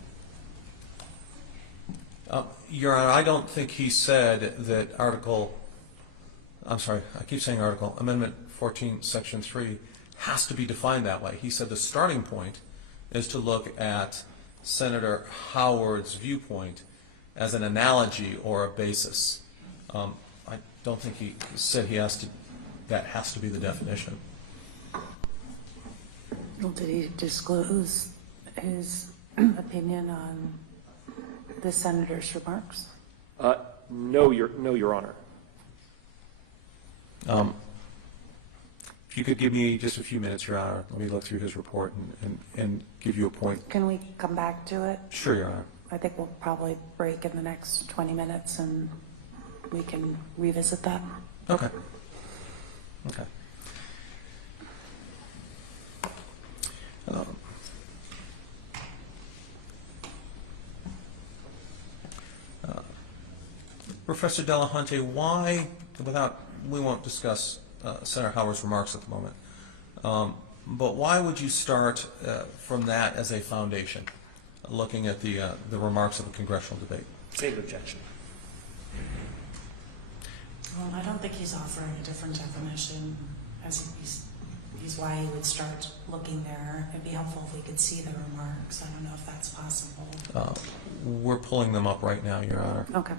Your Honor, I don't think he said that Amendment 14, Section 3 has to be defined that way. He said the starting point is to look at Senator Howard's viewpoint as an analogy or a basis. I don't think he said that has to be the definition. Well, did he disclose his opinion on the senator's remarks? No, Your Honor. If you could give me just a few minutes, Your Honor, let me look through his report and give you a point. Can we come back to it? Sure, Your Honor. I think we'll probably break in the next 20 minutes and we can revisit that. Okay. Okay. Professor Delahunty, why, we won't discuss Senator Howard's remarks at the moment, but why would you start from that as a foundation, looking at the remarks of a congressional debate? Same objection. Well, I don't think he's offering a different definition. He's why he would start looking there. It'd be helpful if we could see the remarks. I don't know if that's possible. We're pulling them up right now, Your Honor. Okay.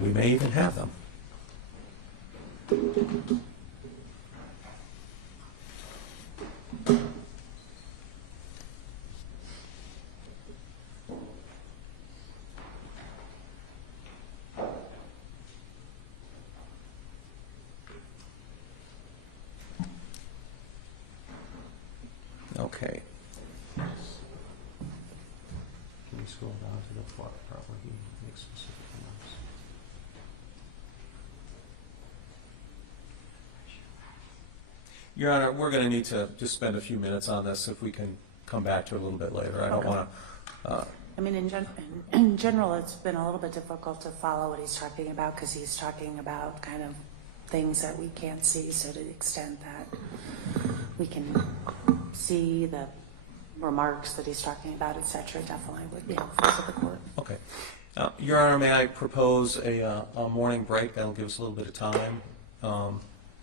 We may even have them. Okay. Can we scroll down to the part where he makes specific remarks? Your Honor, we're going to need to just spend a few minutes on this if we can come back to it a little bit later. I don't want to... I mean, in general, it's been a little bit difficult to follow what he's talking about because he's talking about kind of things that we can't see. So to the extent that we can see the remarks that he's talking about, etc., definitely would be helpful to the court. Okay. Your Honor, may I propose a morning break? That'll give us a little bit of time.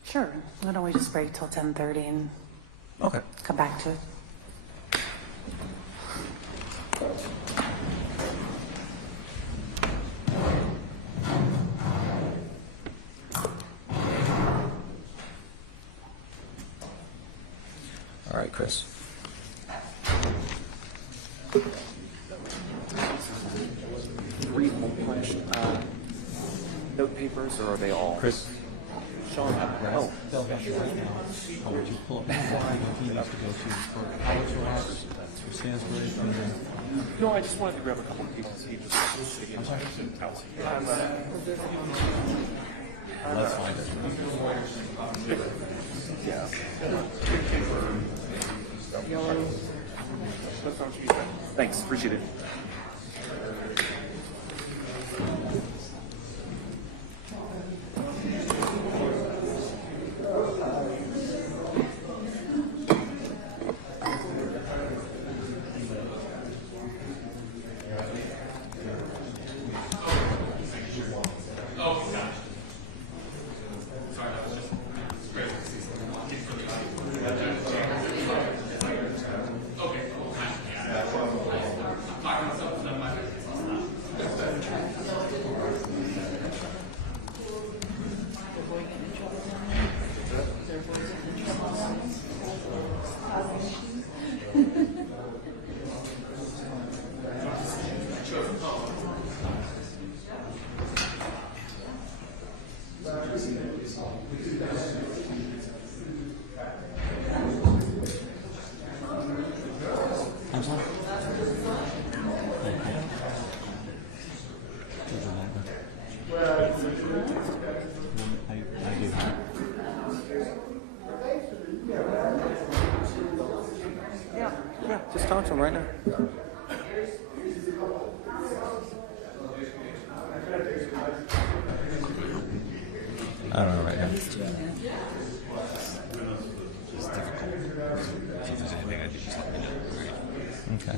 Sure. Why don't we just break till 10:30 and come back to it? All right, Chris. Three punch note papers, or are they all? Chris. Sean, oh. They'll have you right now. Would you pull up the line he needs to go to for Howard's remarks, for Stansbury, and then... No, I just wanted to grab a couple of pieces. He just... I'm sorry? Let's find it. Yeah. Thanks, appreciate it. Just talk to him right now. I don't know right now. He's doing that. It's difficult. If there's anything I do, just let me know. Okay.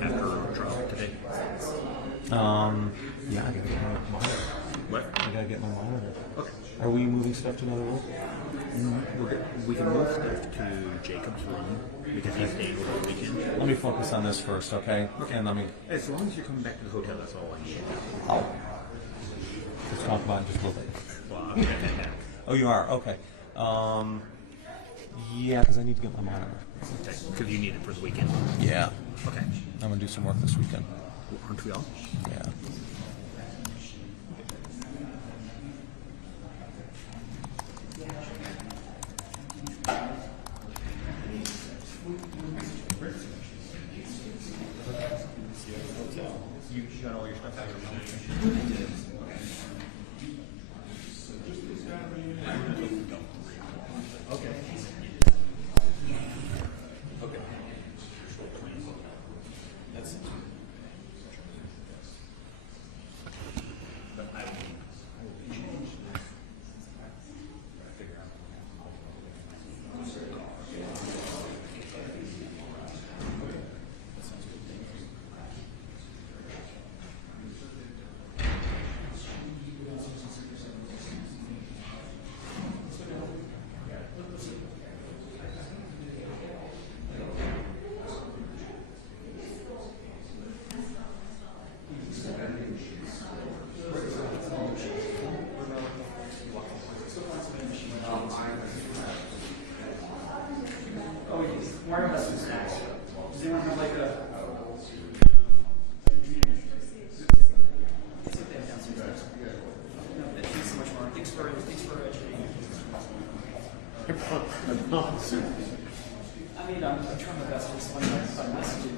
After trial today. Yeah, I gotta get my monitor. What? I gotta get my monitor. Okay. Are we moving stuff to another room? We can move stuff to Jacob's room because he's staying over the weekend. Let me focus on this first, okay? And let me. As long as you're coming back to the hotel, that's all I need. Let's talk about it just a little bit. Well, I'll be back. Oh, you are? Okay. Yeah, because I need to get my monitor. Because you need it for the weekend. Yeah. Okay. I'm going to do some work this weekend. Aren't we all? Yeah. You got all your stuff out of your mouth? Okay. Okay. That's it. But I will be changed. Figure out. Oh, yes. Mario has some snacks. Does anyone have like a? Thanks so much, Mark. Thanks for educating. I mean, I'm trying my best to respond to my messaging.